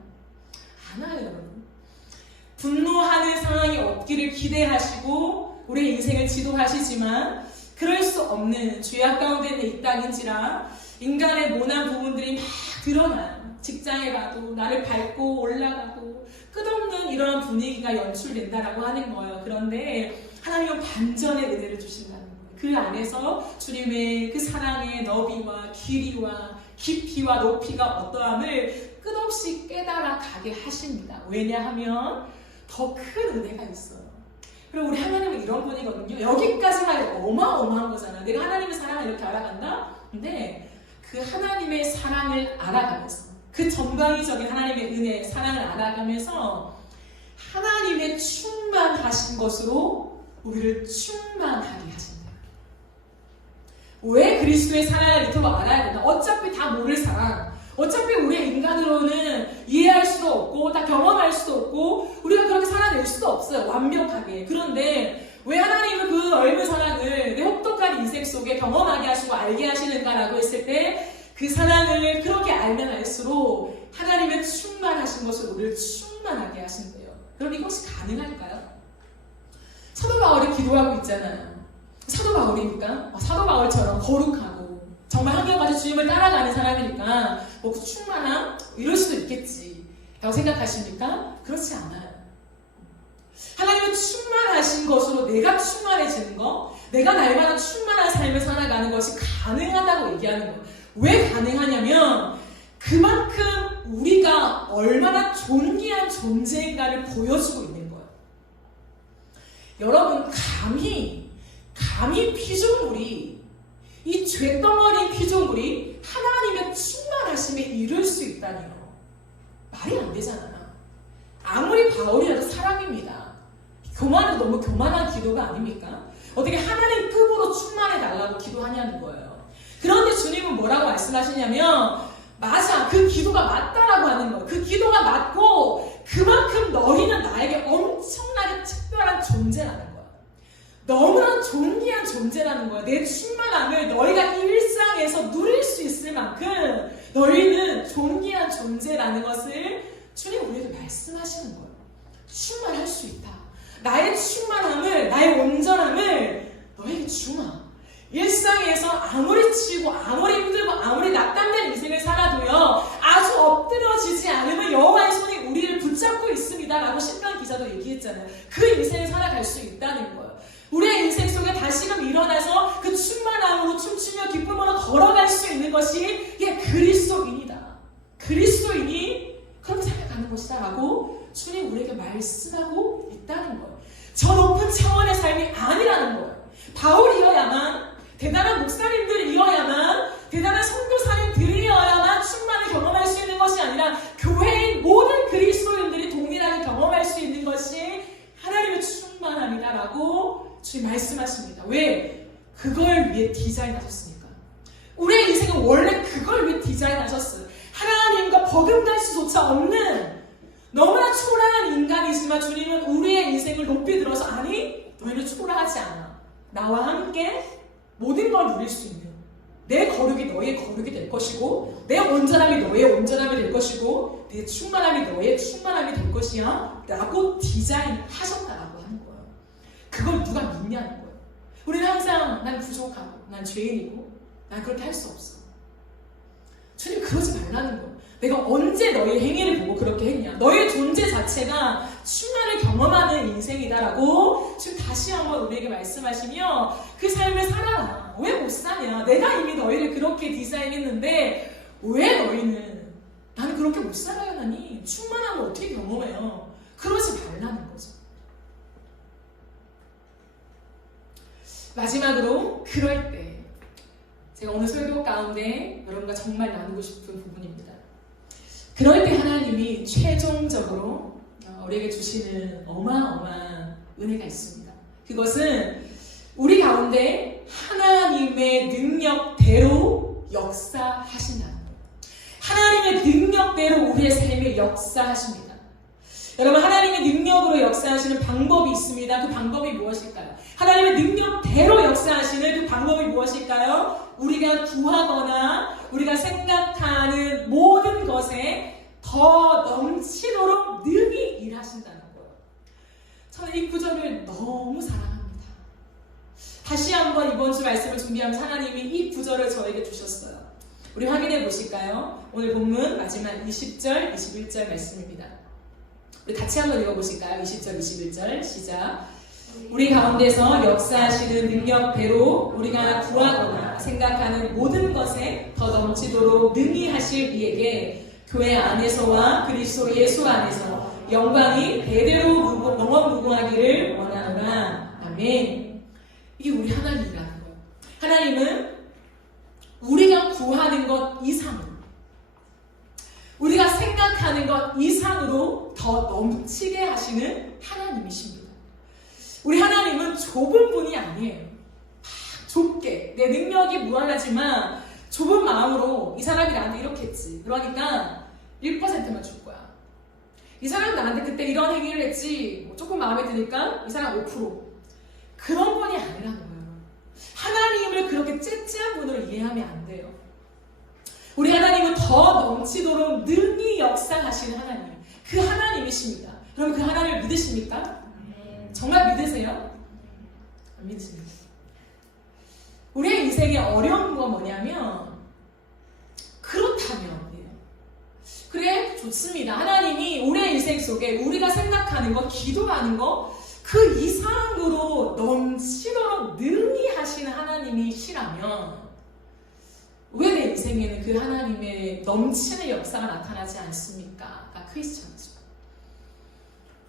여러분. 분노하는 상황이 없기를 기대하시고 우리의 인생을 지도하시지만 그럴 수 없는 죄악 가운데 있는 이 땅인지라 인간의 모난 부분들이 막 드러나요. 직장에 가도 나를 밟고 올라가고 끝없는 이러한 분위기가 연출된다라고 하는 거예요. 그런데 하나님은 반전의 은혜를 주신다는 거예요. 그 안에서 주님의 그 사랑의 너비와 길이와 깊이와 높이가 어떠함을 끝없이 깨달아 가게 하십니다. 왜냐하면 더 큰 은혜가 있어요. 그리고 우리 하나님은 이런 분이거든요. 여기까지만 해도 어마어마한 거잖아요. 내가 하나님의 사랑을 이렇게 알아간다? 근데 그 하나님의 사랑을 알아가면서 그 전방위적인 하나님의 은혜, 사랑을 알아가면서 하나님의 충만하신 것으로 우리를 충만하게 하신다. 왜 그리스도의 사랑을 이토록 알아야 되나? 어차피 다 모를 사랑. 어차피 우리의 인간으로는 이해할 수도 없고 다 경험할 수도 없고 우리가 그렇게 살아낼 수도 없어요. 완벽하게. 그런데 왜 하나님은 그 넓은 사랑을 내 혹독한 인생 속에 경험하게 하시고 알게 하시는가라고 했을 때 그 사랑을 그렇게 알면 알수록 하나님의 충만하신 것을 우리를 충만하게 하신대요. 그럼 이것이 가능할까요? 사도 바울이 기도하고 있잖아요. 사도 바울이니까 사도 바울처럼 거룩하고 정말 한결같이 주님을 따라가는 사람이니까 뭐 충만함? 이럴 수도 있겠지 라고 생각하십니까? 그렇지 않아요. 하나님은 충만하신 것으로 내가 충만해지는 거, 내가 날마다 충만한 삶을 살아가는 것이 가능하다고 얘기하는 거예요. 왜 가능하냐면 그만큼 우리가 얼마나 존귀한 존재인가를 보여주고 있는 거예요. 여러분, 감히 피조물이, 이 죄덩어리 피조물이 하나님의 충만하심에 이룰 수 있다니요. 말이 안 되잖아요. 아무리 바울이라도 사람입니다. 교만은 너무 교만한 기도가 아닙니까? 어떻게 하나님 급으로 충만해달라고 기도하냐는 거예요. 그런데 주님은 뭐라고 말씀하시냐면 맞아, 그 기도가 맞다라고 하는 거예요. 그 기도가 맞고 그만큼 너희는 나에게 엄청나게 특별한 존재라는 거예요. 너무나 존귀한 존재라는 거예요. 내 충만함을 너희가 일상에서 누릴 수 있을 만큼 너희는 존귀한 존재라는 것을 주님 우리에게 말씀하시는 거예요. 충만할 수 있다. 나의 충만함을, 나의 온전함을 너에게 주마. 일상에서 아무리 치고 아무리 힘들고 아무리 낙담된 인생을 살아도요 아주 엎드러지지 않으면 여호와의 손이 우리를 붙잡고 있습니다 라고 신명 기자도 얘기했잖아요. 그 인생을 살아갈 수 있다는 거예요. 우리의 인생 속에 다시금 일어나서 그 충만함으로 춤추며 기쁨으로 걸어갈 수 있는 것이 이게 그리스도인이다. 그리스도인이 그렇게 살아가는 것이다 라고 주님 우리에게 말씀하고 있다는 거예요. 저 높은 차원의 삶이 아니라는 거예요. 바울이어야만, 대단한 목사님들이어야만, 대단한 선교사님들이어야만 충만을 경험할 수 있는 것이 아니라 교회의 모든 그리스도인들이 동일하게 경험할 수 있는 것이 하나님의 충만함이다라고 주님 말씀하십니다. 왜? 그걸 위해 디자인하셨으니까. 우리의 인생은 원래 그걸 위해 디자인하셨어요. 하나님과 버금갈 수조차 없는 너무나 초라한 인간이지만 주님은 우리의 인생을 높이 들어서 아니, 너희는 초라하지 않아. 나와 함께 모든 걸 누릴 수 있는 내 거룩이 너의 거룩이 될 것이고 내 온전함이 너의 온전함이 될 것이고 내 충만함이 너의 충만함이 될 것이야 라고 디자인하셨다라고 하는 거예요. 그걸 누가 믿냐는 거예요. 우리는 항상 난 부족하고 난 죄인이고 난 그렇게 할 수 없어. 주님 그러지 말라는 거예요. 내가 언제 너의 행위를 보고 그렇게 했냐. 너의 존재 자체가 충만을 경험하는 인생이다라고 지금 다시 한번 우리에게 말씀하시며 그 삶을 살아라. 왜 못 사냐. 내가 이미 너희를 그렇게 디자인했는데 왜 너희는 나는 그렇게 못 살아요 하니 충만함을 어떻게 경험해요? 그러지 말라는 거죠. 마지막으로 그럴 때 제가 오늘 설교 가운데 여러분과 정말 나누고 싶은 부분입니다. 그럴 때 하나님이 최종적으로 우리에게 주시는 어마어마한 은혜가 있습니다. 그것은 우리 가운데 하나님의 능력대로 역사하신다는 거예요. 하나님의 능력대로 우리의 삶에 역사하십니다. 여러분, 하나님의 능력으로 역사하시는 방법이 있습니다. 그 방법이 무엇일까요? 하나님의 능력대로 역사하시는 그 방법이 무엇일까요? 우리가 구하거나 우리가 생각하는 모든 것에 더 넘치도록 능히 일하신다는 거예요. 저는 이 구절을 너무 사랑합니다. 다시 한번 이번 주 말씀을 준비하면서 하나님이 이 구절을 저에게 주셨어요. 우리 확인해 보실까요? 오늘 본문 마지막 20절, 21절 말씀입니다. 우리 같이 한번 읽어보실까요? 20절, 21절 시작. 우리 가운데서 역사하시는 능력대로 우리가 구하거나 생각하는 모든 것에 더 넘치도록 능히 하실 이에게 교회 안에서와 그리스도 예수 안에서 영광이 대대로 무궁하기를 원하노라. 아멘. 이게 우리 하나님이라는 거예요. 하나님은 우리가 구하는 것 이상으로, 우리가 생각하는 것 이상으로 더 넘치게 하시는 하나님이십니다. 우리 하나님은 좁은 분이 아니에요. 좁게, 내 능력이 무한하지만 좁은 마음으로 이 사람이 나한테 이렇게 했지, 그러니까 1%만 줄 거야. 이 사람이 나한테 그때 이런 행위를 했지, 조금 마음에 드니까 이 사람 5%. 그런 분이 아니라는 거예요. 하나님을 그렇게 째째한 분으로 이해하면 안 돼요. 우리 하나님은 더 넘치도록 능히 역사하시는 하나님, 그 하나님이십니다. 여러분, 그 하나님을 믿으십니까? 정말 믿으세요? 안 믿으십니까? 우리의 인생에 어려운 건 뭐냐면, 그렇다면, 그래, 좋습니다. 하나님이 우리의 인생 속에 우리가 생각하는 것, 기도하는 것, 그 이상으로 넘치도록 능히 하시는 하나님이시라면 왜 내 인생에는 그 하나님의 넘치는 역사가 나타나지 않습니까? 크리스천이죠.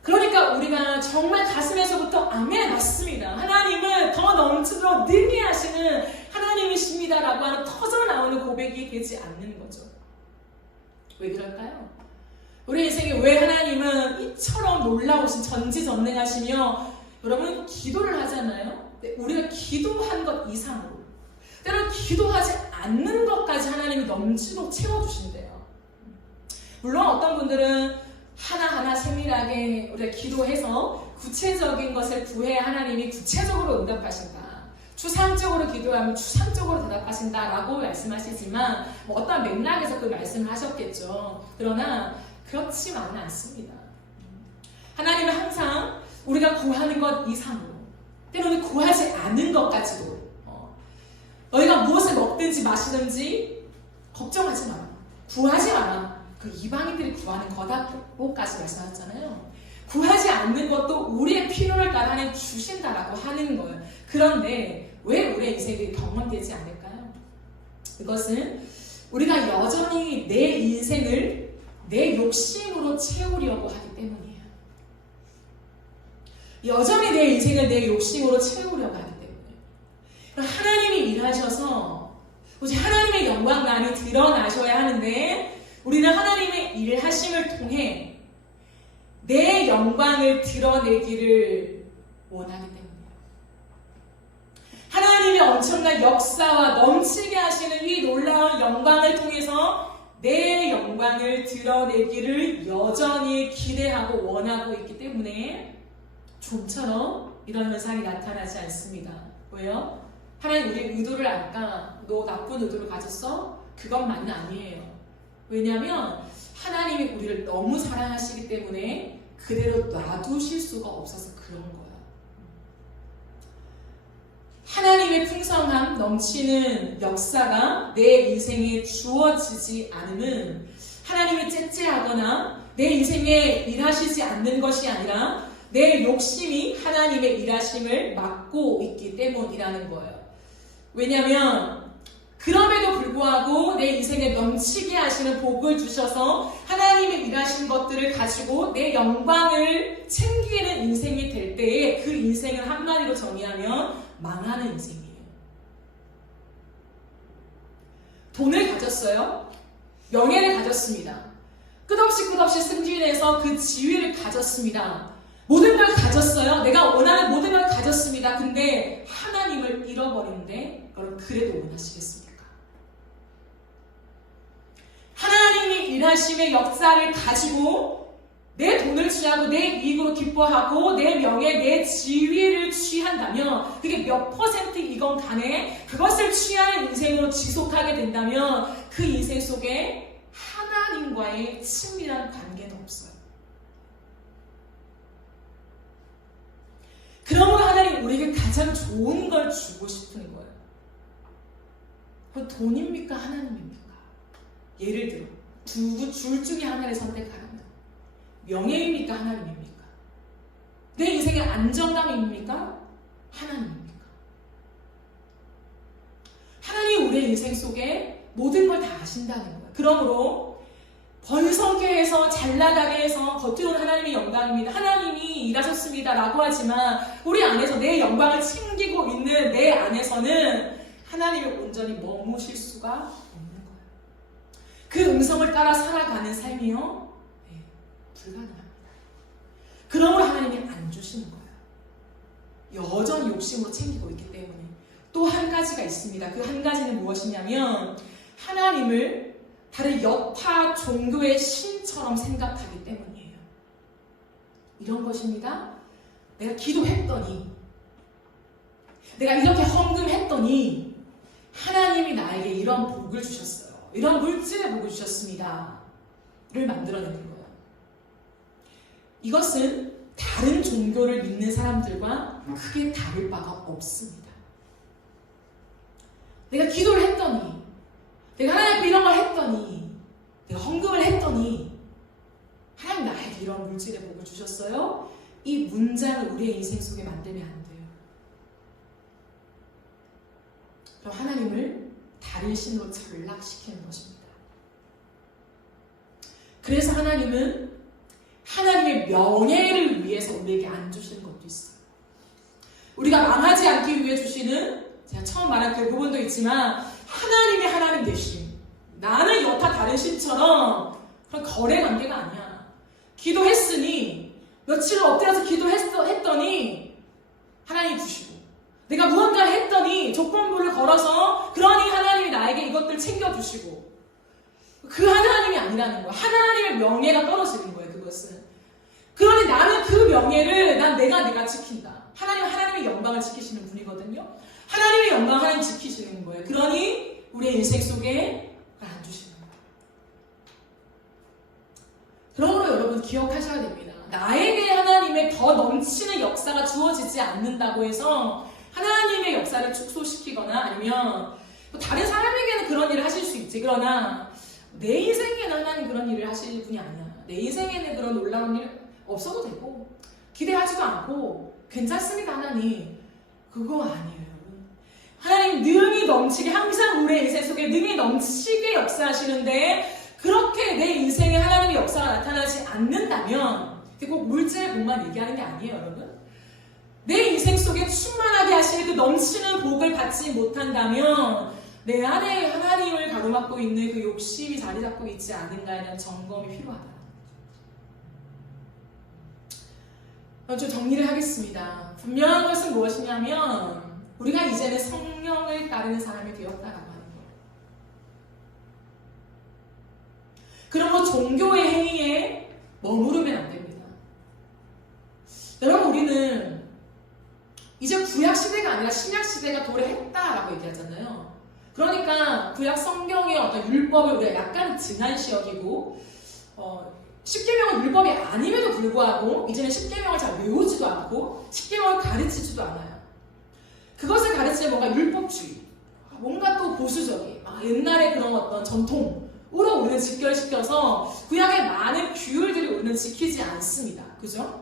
그러니까 우리가 정말 가슴에서부터 아멘, 맞습니다. 하나님은 더 넘치도록 능히 하시는 하나님이십니다라고 하는 터져 나오는 고백이 되지 않는 거죠. 왜 그럴까요? 우리 인생에 왜 하나님은 이처럼 놀라우신 전지전능하시며, 여러분 기도를 하잖아요. 우리가 기도한 것 이상으로, 때로는 기도하지 않는 것까지 하나님이 넘치도록 채워주신대요. 물론 어떤 분들은 하나하나 세밀하게 우리가 기도해서 구체적인 것을 구해야 하나님이 구체적으로 응답하신다, 추상적으로 기도하면 추상적으로 대답하신다라고 말씀하시지만 어떤 맥락에서 그 말씀을 하셨겠죠. 그러나 그렇지만은 않습니다. 하나님은 항상 우리가 구하는 것 이상으로, 때로는 구하지 않은 것까지도, 너희가 무엇을 먹든지 마시든지 걱정하지 마라, 구하지 마라. 그 이방인들이 구하는 거다고까지 말씀하셨잖아요. 구하지 않는 것도 우리의 필요를 따라 하나님 주신다라고 하는 거예요. 그런데 왜 우리의 인생이 경험되지 않을까요? 그것은 우리가 여전히 내 인생을 내 욕심으로 채우려고 하기 때문이에요. 여전히 내 인생을 내 욕심으로 채우려고 하기 때문에. 하나님이 일하셔서 오직 하나님의 영광만이 드러나셔야 하는데, 우리는 하나님의 일하심을 통해 내 영광을 드러내기를 원하기 때문이에요. 하나님의 엄청난 역사와 넘치게 하시는 이 놀라운 영광을 통해서 내 영광을 드러내기를 여전히 기대하고 원하고 있기 때문에 좀처럼 이런 현상이 나타나지 않습니다. 왜요? 하나님 우리의 의도를 알까? 너 나쁜 의도를 가졌어? 그것만은 아니에요. 왜냐하면 하나님이 우리를 너무 사랑하시기 때문에 그대로 놔두실 수가 없어서 그런 거야. 하나님의 풍성함 넘치는 역사가 내 인생에 주어지지 않으면 하나님이 째째하거나 내 인생에 일하시지 않는 것이 아니라 내 욕심이 하나님의 일하심을 막고 있기 때문이라는 거예요. 왜냐하면 그럼에도 불구하고 내 인생에 넘치게 하시는 복을 주셔서 하나님의 일하신 것들을 가지고 내 영광을 챙기는 인생이 될 때에 그 인생은 한마디로 정의하면 망하는 인생이에요. 돈을 가졌어요. 명예를 가졌습니다. 끝없이 승진해서 그 지위를 가졌습니다. 모든 걸 가졌어요. 내가 원하는 모든 걸 가졌습니다. 근데 하나님을 잃어버리는데 여러분 그래도 원하시겠습니까? 하나님이 일하심의 역사를 가지고 내 돈을 취하고 내 이익으로 기뻐하고 내 명예, 내 지위를 취한다면 그게 몇 %이건 간에 그것을 취하는 인생으로 지속하게 된다면 그 인생 속에 하나님과의 친밀한 관계는 없어요. 그러므로 하나님 우리에게 가장 좋은 걸 주고 싶은 거예요. 그건 돈입니까? 하나님입니까? 예를 들어 둘 중에 하나를 선택하라면 명예입니까? 하나님입니까? 내 인생의 안정감입니까? 하나님입니까? 하나님 우리의 인생 속에 모든 걸 다 아신다는 거예요. 그러므로 번성케 해서 잘나가게 해서 겉으로는 하나님의 영광입니다. 하나님이 일하셨습니다 라고 하지만 우리 안에서 내 영광을 챙기고 있는 내 안에서는 하나님을 온전히 머무실 수가 없는 거예요. 그 음성을 따라 살아가는 삶이요? 네, 불가능합니다. 그러므로 하나님이 안 주시는 거예요. 여전히 욕심으로 챙기고 있기 때문에. 또 한 가지가 있습니다. 그 한 가지는 무엇이냐면 하나님을 다른 여타 종교의 신처럼 생각하기 때문이에요. 이런 것입니다. 내가 기도했더니 내가 이렇게 헌금했더니 하나님이 나에게 이런 복을 주셨어요. 이런 물질의 복을 주셨습니다. 를 만들어내는 거예요. 이것은 다른 종교를 믿는 사람들과 크게 다를 바가 없습니다. 내가 기도를 했더니 내가 하나님 앞에 이런 걸 했더니 내가 헌금을 했더니 하나님 나에게 이런 물질의 복을 주셨어요. 이 문장을 우리의 인생 속에 만들면 안 돼요. 그럼 하나님을 다른 신으로 전락시키는 것입니다. 그래서 하나님은 하나님의 명예를 위해서 우리에게 안 주시는 것도 있어요. 우리가 망하지 않기 위해 주시는, 제가 처음 말한 그 부분도 있지만 하나님이 하나님 되심. 나는 여타 다른 신처럼 그런 거래 관계가 아니야. 기도했으니 며칠을 엎드려서 기도했더니 하나님이 주시고, 내가 무언가를 했더니 조건부를 걸어서 그러니 하나님이 나에게 이것들 챙겨주시고, 그 하나님이 아니라는 거야. 하나님의 명예가 떨어지는 거예요. 그것은. 그러니 나는 그 명예를 내가 지킨다. 하나님의 영광을 지키시는 분이거든요. 하나님의 영광 하나님 지키시는 거예요. 그러니 우리의 인생 속에 안 주시는 거예요. 그러므로 여러분 기억하셔야 됩니다. 나에게 하나님의 더 넘치는 역사가 주어지지 않는다고 해서 하나님의 역사를 축소시키거나 아니면 다른 사람에게는 그런 일을 하실 수 있지. 그러나 내 인생에는 하나님 그런 일을 하실 분이 아니야. 내 인생에는 그런 놀라운 일 없어도 되고 기대하지도 않고 괜찮습니다. 하나님 그거 아니에요. 하나님 능히 넘치게, 항상 우리의 인생 속에 능히 넘치게 역사하시는데 그렇게 내 인생에 하나님의 역사가 나타나지 않는다면, 꼭 물질의 복만 얘기하는 게 아니에요. 여러분, 내 인생 속에 충만하게 하시는 그 넘치는 복을 받지 못한다면 내 안에 하나님을 가로막고 있는 그 욕심이 자리 잡고 있지 않은가에 점검이 필요하다. 좀 정리를 하겠습니다. 분명한 것은 무엇이냐면 우리가 이제는 성령을 따르는 사람이 되었다라고 하는 거예요. 그러므로 종교의 행위에 머무르면 안 됩니다. 여러분, 우리는 이제 구약 시대가 아니라 신약 시대가 도래했다라고 얘기하잖아요. 그러니까 구약 성경의 어떤 율법을 우리가 약간 등한시 여기고, 10계명은 율법이 아님에도 불구하고 이제는 10계명을 잘 외우지도 않고 10계명을 가르치지도 않아요. 그것을 가르치는 뭔가 율법주의, 뭔가 또 보수적인, 옛날에 그런 어떤 전통으로 우리는 직결시켜서 구약의 많은 규율들을 우리는 지키지 않습니다. 그죠?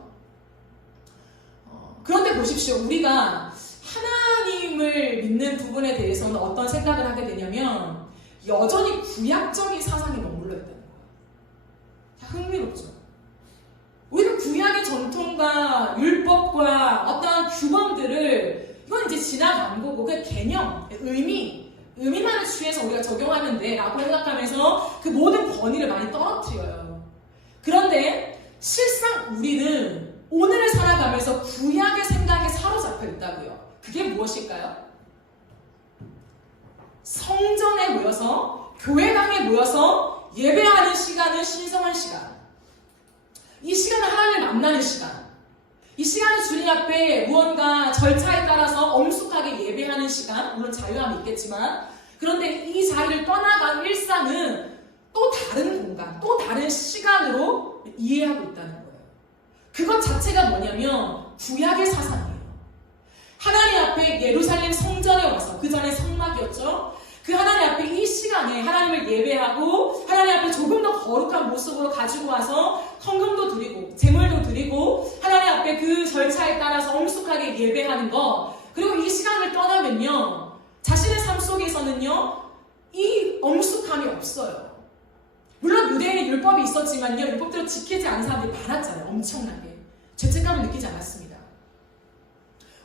그런데 보십시오. 우리가 하나님을 믿는 부분에 대해서는 어떤 생각을 하게 되냐면 여전히 구약적인 사상에 머물러 있다는 거예요. 흥미롭죠? 우리는 구약의 전통과 율법과 어떤 규범들을 이건 이제 지나간 거고 그 개념, 의미만을 취해서 우리가 적용하면 돼 라고 생각하면서 그 모든 권위를 많이 떨어뜨려요. 그런데 실상 우리는 오늘을 살아가면서 구약의 생각에 사로잡혀 있다고요. 그게 무엇일까요? 성전에 모여서 교회당에 모여서 예배하는 시간은 신성한 시간. 이 시간은 하나님을 만나는 시간. 이 시간은 주님 앞에 무언가 절차에 따라서 엄숙하게 예배하는 시간. 물론 자유함이 있겠지만 그런데 이 자리를 떠나간 일상은 또 다른 공간, 또 다른 시간으로 이해하고 있다는 거예요. 그것 자체가 뭐냐면 구약의 사상이에요. 하나님 앞에 예루살렘 성전에 와서 그 전에 성막이었죠. 그 하나님 앞에 이 시간에 하나님을 예배하고 하나님 앞에 조금 더 거룩한 모습으로 가지고 와서 헌금도 드리고 제물도 드리고 하나님 앞에 그 절차에 따라서 엄숙하게 예배하는 것 그리고 이 시간을 떠나면요 자신의 삶 속에서는요 이 엄숙함이 없어요. 물론 유대인의 율법이 있었지만요 율법대로 지키지 않은 사람들이 많았잖아요. 엄청나게 죄책감을 느끼지 않았습니다.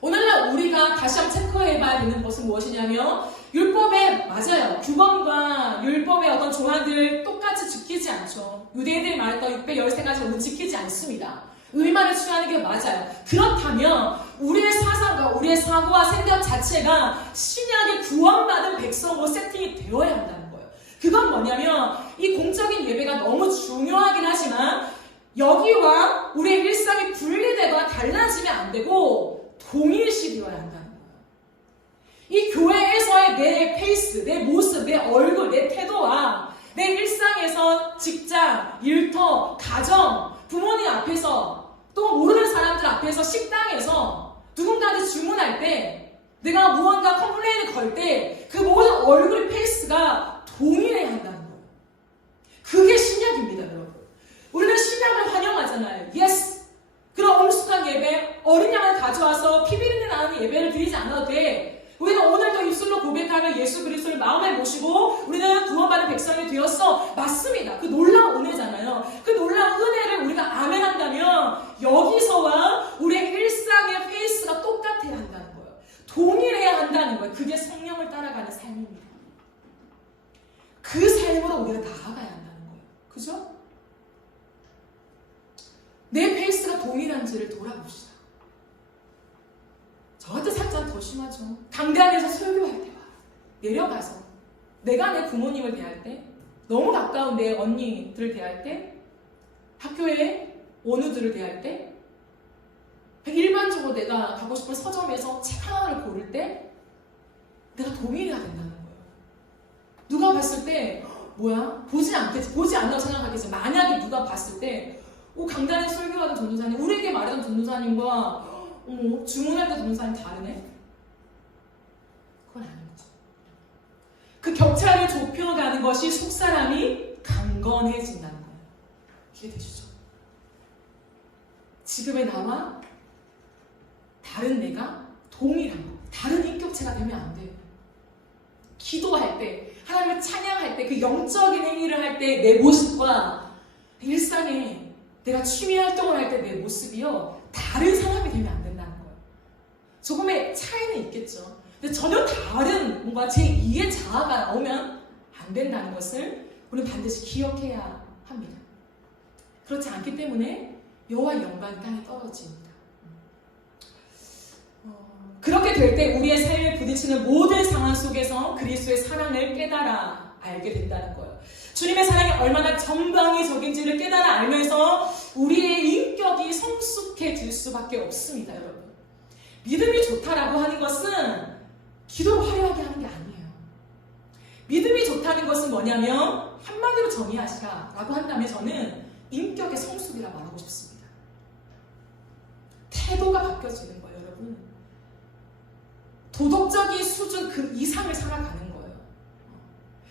오늘날 우리가 다시 한번 체크해봐야 되는 것은 무엇이냐면 율법에 맞아요. 규범과 율법의 어떤 조항들을 똑같이 지키지 않죠. 유대인들이 말했던 613가지를 우리는 지키지 않습니다. 의만을 취하는 게 맞아요. 그렇다면 우리의 사상과 우리의 사고와 생각 자체가 신약의 구원받은 백성으로 세팅이 되어야 한다는 거예요. 그건 뭐냐면 이 공적인 예배가 너무 중요하긴 하지만 여기와 우리의 일상이 분리되거나 달라지면 안 되고 동일시되어야 한다는 거예요. 이 교회에서의 내 페이스, 내 모습, 내 얼굴, 내 태도와 내 일상에서 직장, 일터, 가정, 부모님 앞에서 또 모르는 사람들 앞에서 식당에서 누군가한테 주문할 때 내가 무언가 컴플레인을 걸 때 그 모든 얼굴의 페이스가 동일해야 한다는 거예요. 그게 신약입니다, 여러분. 우리는 신약을 환영하잖아요. 예스! 그런 엄숙한 예배, 어린 양을 가져와서 피 비린내 나는 예배를 드리지 않아도 돼. 우리는 오늘도 입술로 고백하며 예수 그리스도를 마음에 모시고 우리는 구원받은 백성이 되었어. 맞습니다. 그 놀라운 은혜잖아요. 그 놀라운 은혜를 우리가 아멘한다면 여기서와 우리의 일상의 페이스가 똑같아야 한다는 거예요. 동일해야 한다는 거예요. 그게 성령을 따라가는 삶입니다. 그 삶으로 우리가 나아가야 한다는 거예요. 그죠? 내 페이스가 동일한지를 돌아봅시다. 저한테 살짝 더 심하죠. 강단에서 설교할 때와 내려가서 내가 내 부모님을 대할 때 너무 가까운 내 언니들을 대할 때 학교의 원우들을 대할 때 일반적으로 내가 가고 싶은 서점에서 책 하나를 고를 때 내가 동일해야 된다는 거예요. 누가 봤을 때 뭐야? 보지 않는다고 생각하겠지. 만약에 누가 봤을 때 강단에 설교하던 전도사님 우리에게 말하던 전도사님과 주문할 때 전도사님 다르네? 그건 아닌 거죠. 그 격차를 좁혀가는 것이 속사람이 강건해진다는 거예요. 이해되시죠? 지금의 나와 다른 내가 동일한 거, 다른 인격체가 되면 안 돼요. 기도할 때, 하나님을 찬양할 때, 그 영적인 행위를 할 때 내 모습과 일상에 내가 취미 활동을 할 때 내 모습이요 다른 사람이 되면 안 된다는 거예요. 조금의 차이는 있겠죠. 근데 전혀 다른 뭔가 제2의 자아가 나오면 안 된다는 것을 우리는 반드시 기억해야 합니다. 그렇지 않기 때문에 여호와의 영광이 땅에 떨어집니다. 그렇게 될 때 우리의 삶에 부딪히는 모든 상황 속에서 그리스도의 사랑을 깨달아 알게 된다는 거예요. 주님의 사랑이 얼마나 전방위적인지를 깨달아 알면서 우리의 인격이 성숙해질 수밖에 없습니다, 여러분. 믿음이 좋다라고 하는 것은 기도를 화려하게 하는 게 아니에요. 믿음이 좋다는 것은 뭐냐면 한마디로 정의하시라라고 한다면 저는 인격의 성숙이라 말하고 싶습니다. 태도가 바뀌어지는 거예요, 여러분. 도덕적인 수준 그 이상을 살아가는 거예요.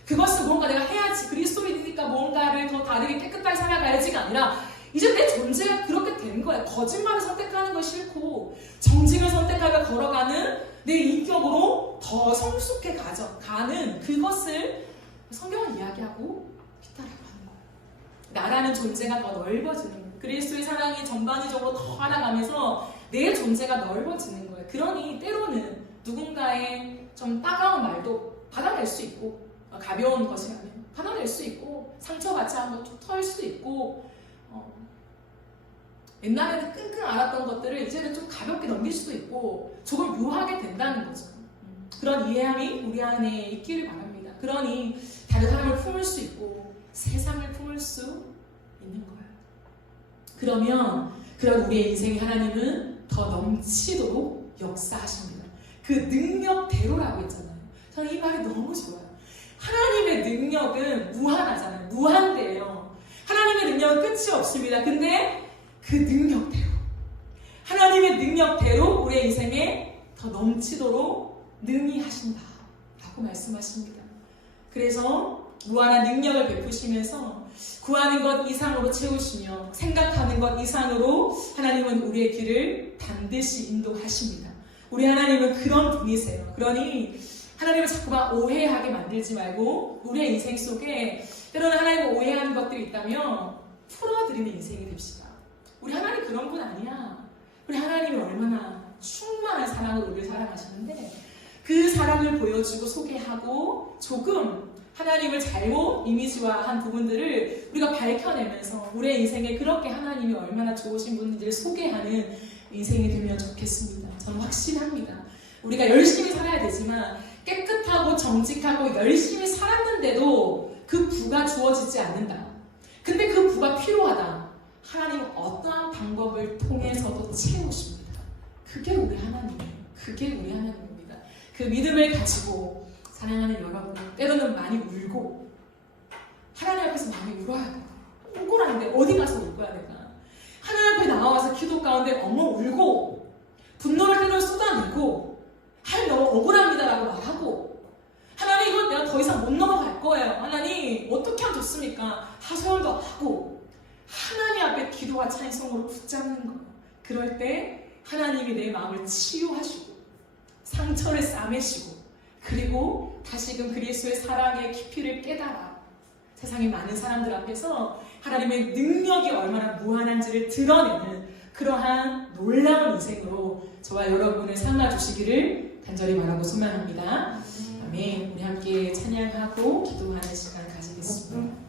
그것은 뭔가 내가 해야지 그리스도인이니까 뭔가를 더 다르게 깨끗하게 살아가야지가 아니라 이제 내 존재가 그렇게 된 거야. 거짓말을 선택하는 거 싫고 정직을 선택하며 걸어가는 내 인격으로 더 성숙해 가는 그것을 성경은 이야기하고 있다라고 하는 거예요. 나라는 존재가 더 넓어지는 거예요. 그리스도의 사랑이 전반적으로 더 알아가면서 내 존재가 넓어지는 거예요. 그러니 때로는 누군가의 좀 따가운 말도 받아낼 수 있고, 가벼운 것이라면 받아낼 수 있고, 상처받지 않고 툭 털 수도 있고, 옛날에는 끙끙 앓았던 것들을 이제는 좀 가볍게 넘길 수도 있고 조금 묘하게 된다는 거죠. 그런 이해함이 우리 안에 있기를 바랍니다. 그러니 다른 사람을 품을 수 있고 세상을 품을 수 있는 거예요. 그러면 그런 우리의 인생에 하나님은 더 넘치도록 역사하십니다. 그 능력대로라고 했잖아요. 저는 이 말이 너무 좋아요. 하나님의 능력은 무한하잖아요. 무한대예요. 하나님의 능력은 끝이 없습니다. 근데 그 능력대로, 하나님의 능력대로 우리의 인생에 더 넘치도록 능히 하신다 라고 말씀하십니다. 그래서 무한한 능력을 베푸시면서 구하는 것 이상으로 채우시며 생각하는 것 이상으로 하나님은 우리의 길을 반드시 인도하십니다. 우리 하나님은 그런 분이세요. 그러니 하나님을 자꾸만 오해하게 만들지 말고 우리의 인생 속에 때로는 하나님을 오해하는 것들이 있다면 풀어드리는 인생이 됩시다. 우리 하나님 그런 분 아니야. 우리 하나님이 얼마나 충만한 사랑으로 우리를 사랑하시는데 그 사랑을 보여주고 소개하고 조금 하나님을 잘못 이미지화한 부분들을 우리가 밝혀내면서 우리의 인생에 그렇게 하나님이 얼마나 좋으신 분인지를 소개하는 인생이 되면 좋겠습니다. 저는 확신합니다. 우리가 열심히 살아야 되지만 깨끗하고 정직하고 열심히 살았는데도 그 부가 주어지지 않는다. 근데 그 부가 필요하다. 하나님은 어떠한 방법을 통해서도 채우십니다. 그게 우리 하나님이에요. 그게 우리 하나님입니다. 그 믿음을 가지고 사랑하는 여러분, 때로는 많이 울고 하나님 앞에서 많이 울어야 돼요. 억울한데 어디 가서 울 거야 내가. 하나님 앞에 나와서 기도 가운데 엉엉 울고 분노를 때로는 쏟아내고 하나님 너무 억울합니다라고 말하고 하나님 이건 내가 더 이상 못 넘어갈 거예요. 하나님 어떻게 하면 좋습니까? 하소연도 하고 하나님 앞에 기도와 찬송으로 붙잡는 거예요. 그럴 때 하나님이 내 마음을 치유하시고 상처를 싸매시고 그리고 다시금 그리스도의 사랑의 깊이를 깨달아 세상의 많은 사람들 앞에서 하나님의 능력이 얼마나 무한한지를 드러내는 그러한 놀라운 인생으로 저와 여러분을 삼아주시기를 간절히 바라고 소망합니다. 아멘. 우리 함께 찬양하고 기도하는 시간 가지겠습니다.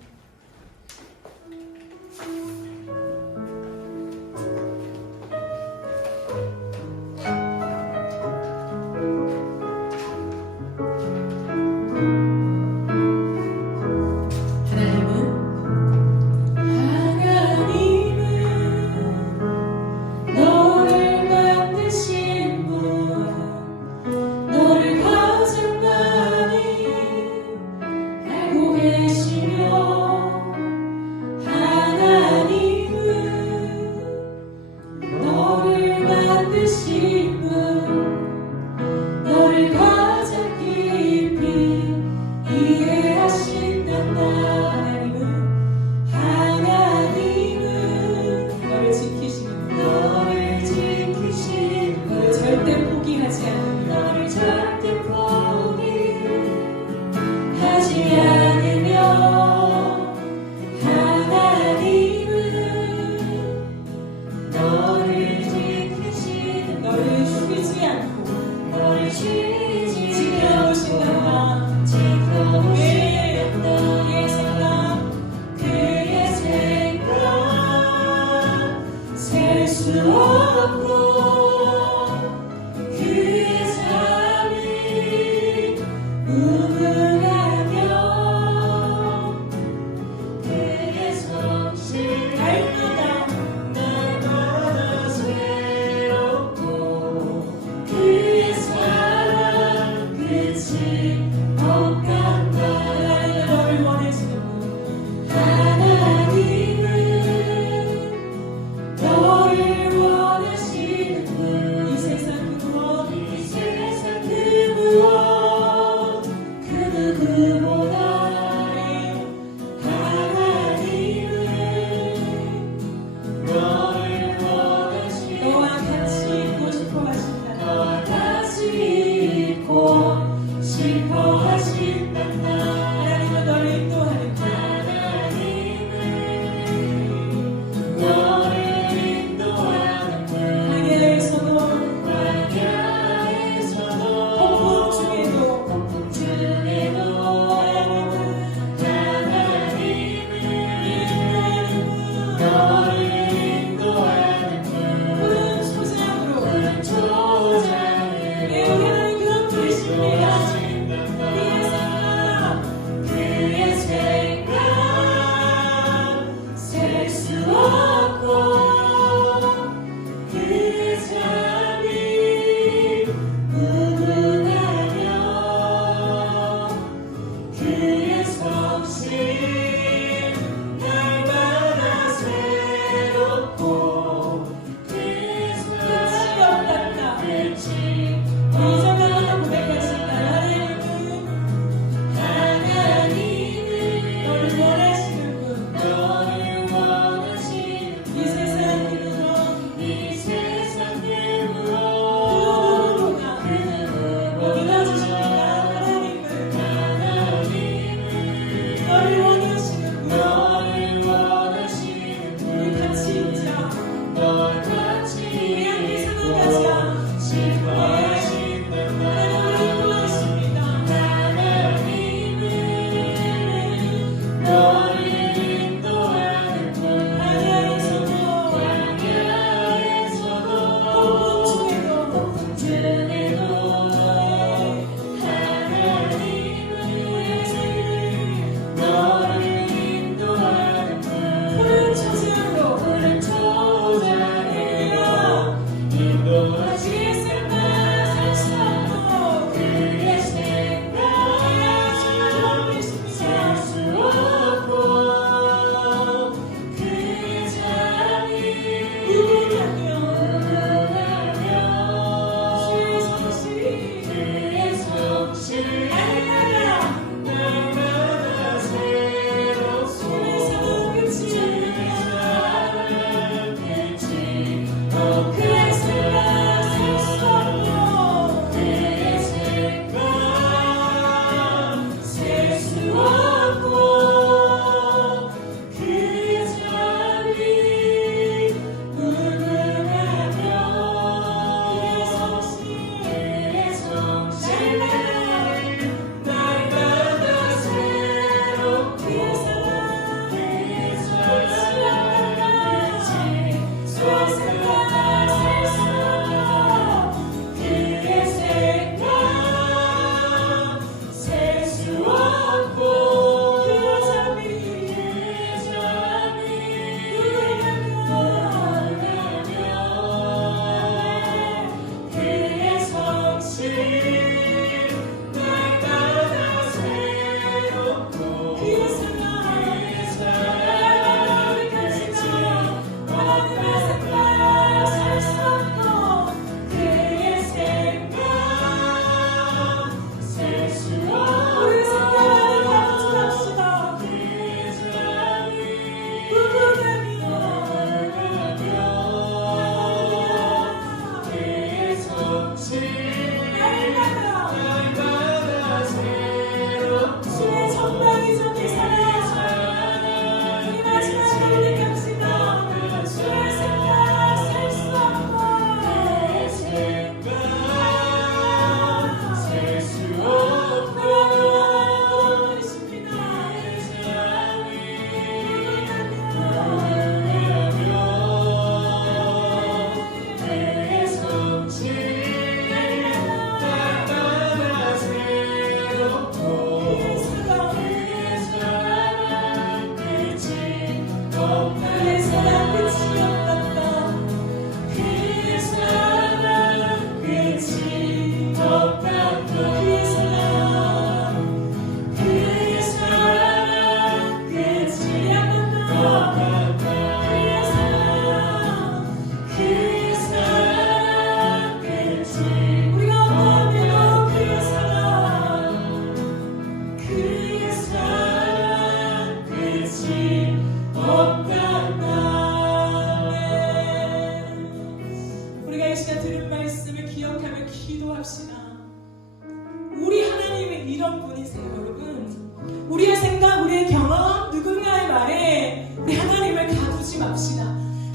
우리의 생각, 우리의 경험, 누군가의 말에 우리 하나님을 가두지 맙시다.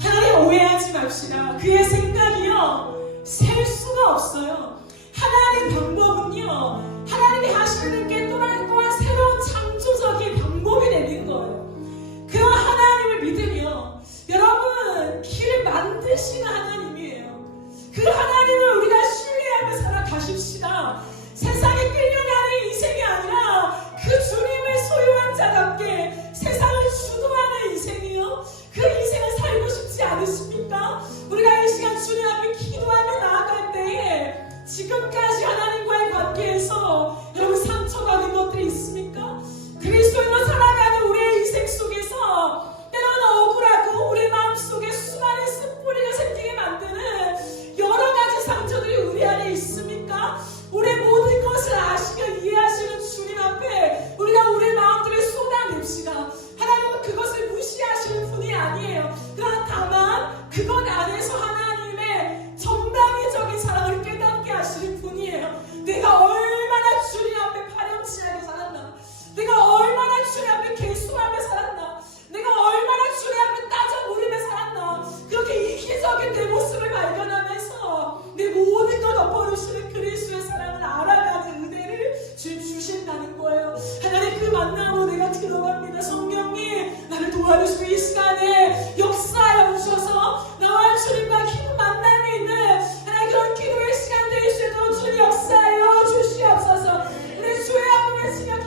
하나님 오해하지 맙시다. 그의 생각이요 셀 수가 없어요. 하나님의 방법은요 하나님이 하시는 게 또한 새로운 창조적인 방법이 되는 거예요. 그런 하나님을 믿으며 여러분 길을 만드시는 하나님이에요. 그 하나님을 우리가 신뢰하며 살아가십시다. 세상에 끌려가는 인생이 아니라 그 주님을 소유한 자답게 세상을 주도하는 인생이요. 그 인생을 살고 싶지 않으십니까? 우리가 이 시간 주님 앞에 기도하며 나아갈 때에 지금까지 하나님과의 관계에서 여러분 상처받은 것들이 있습니까? 그리스도인으로 살아가는 우리의 인생 속에서 때로는 억울하고 우리 마음속에 수많은 쓴뿌리가 생기게 만드는 여러 가지 상처들이 우리 안에 있습니까? 우리의 모든 것을 아시며 이해하시는 주님 앞에 우리가 우리의 마음들을 쏟아냅시다. 하나님은 그것을 무시하시는 분이 아니에요. 그러나 다만 그것 안에서 하나님의 정당의적인 사랑을 깨닫게 하시는 분이에요. 내가 얼마나 주님 앞에 파렴치하게 살았나, 내가 얼마나 주님 앞에 개수하며 살았나, 내가 얼마나 주님 앞에 따져 물으며 살았나, 그렇게 이기적인 내 모습을 발견하면서 내 모든 걸 덮어주시는 그리스도의 사랑을 알아가는 은혜를 주신다는 거예요. 하나님 그 만남으로 내가 들어갑니다. 성령님 나를 도와주시고 이 시간에 역사하여 주셔서 나와 주님과 깊은 만남이 있는 하나님 그런 기도의 시간 될 수 있도록 주님 역사하여 주시옵소서. 우리 주의 앞에 지며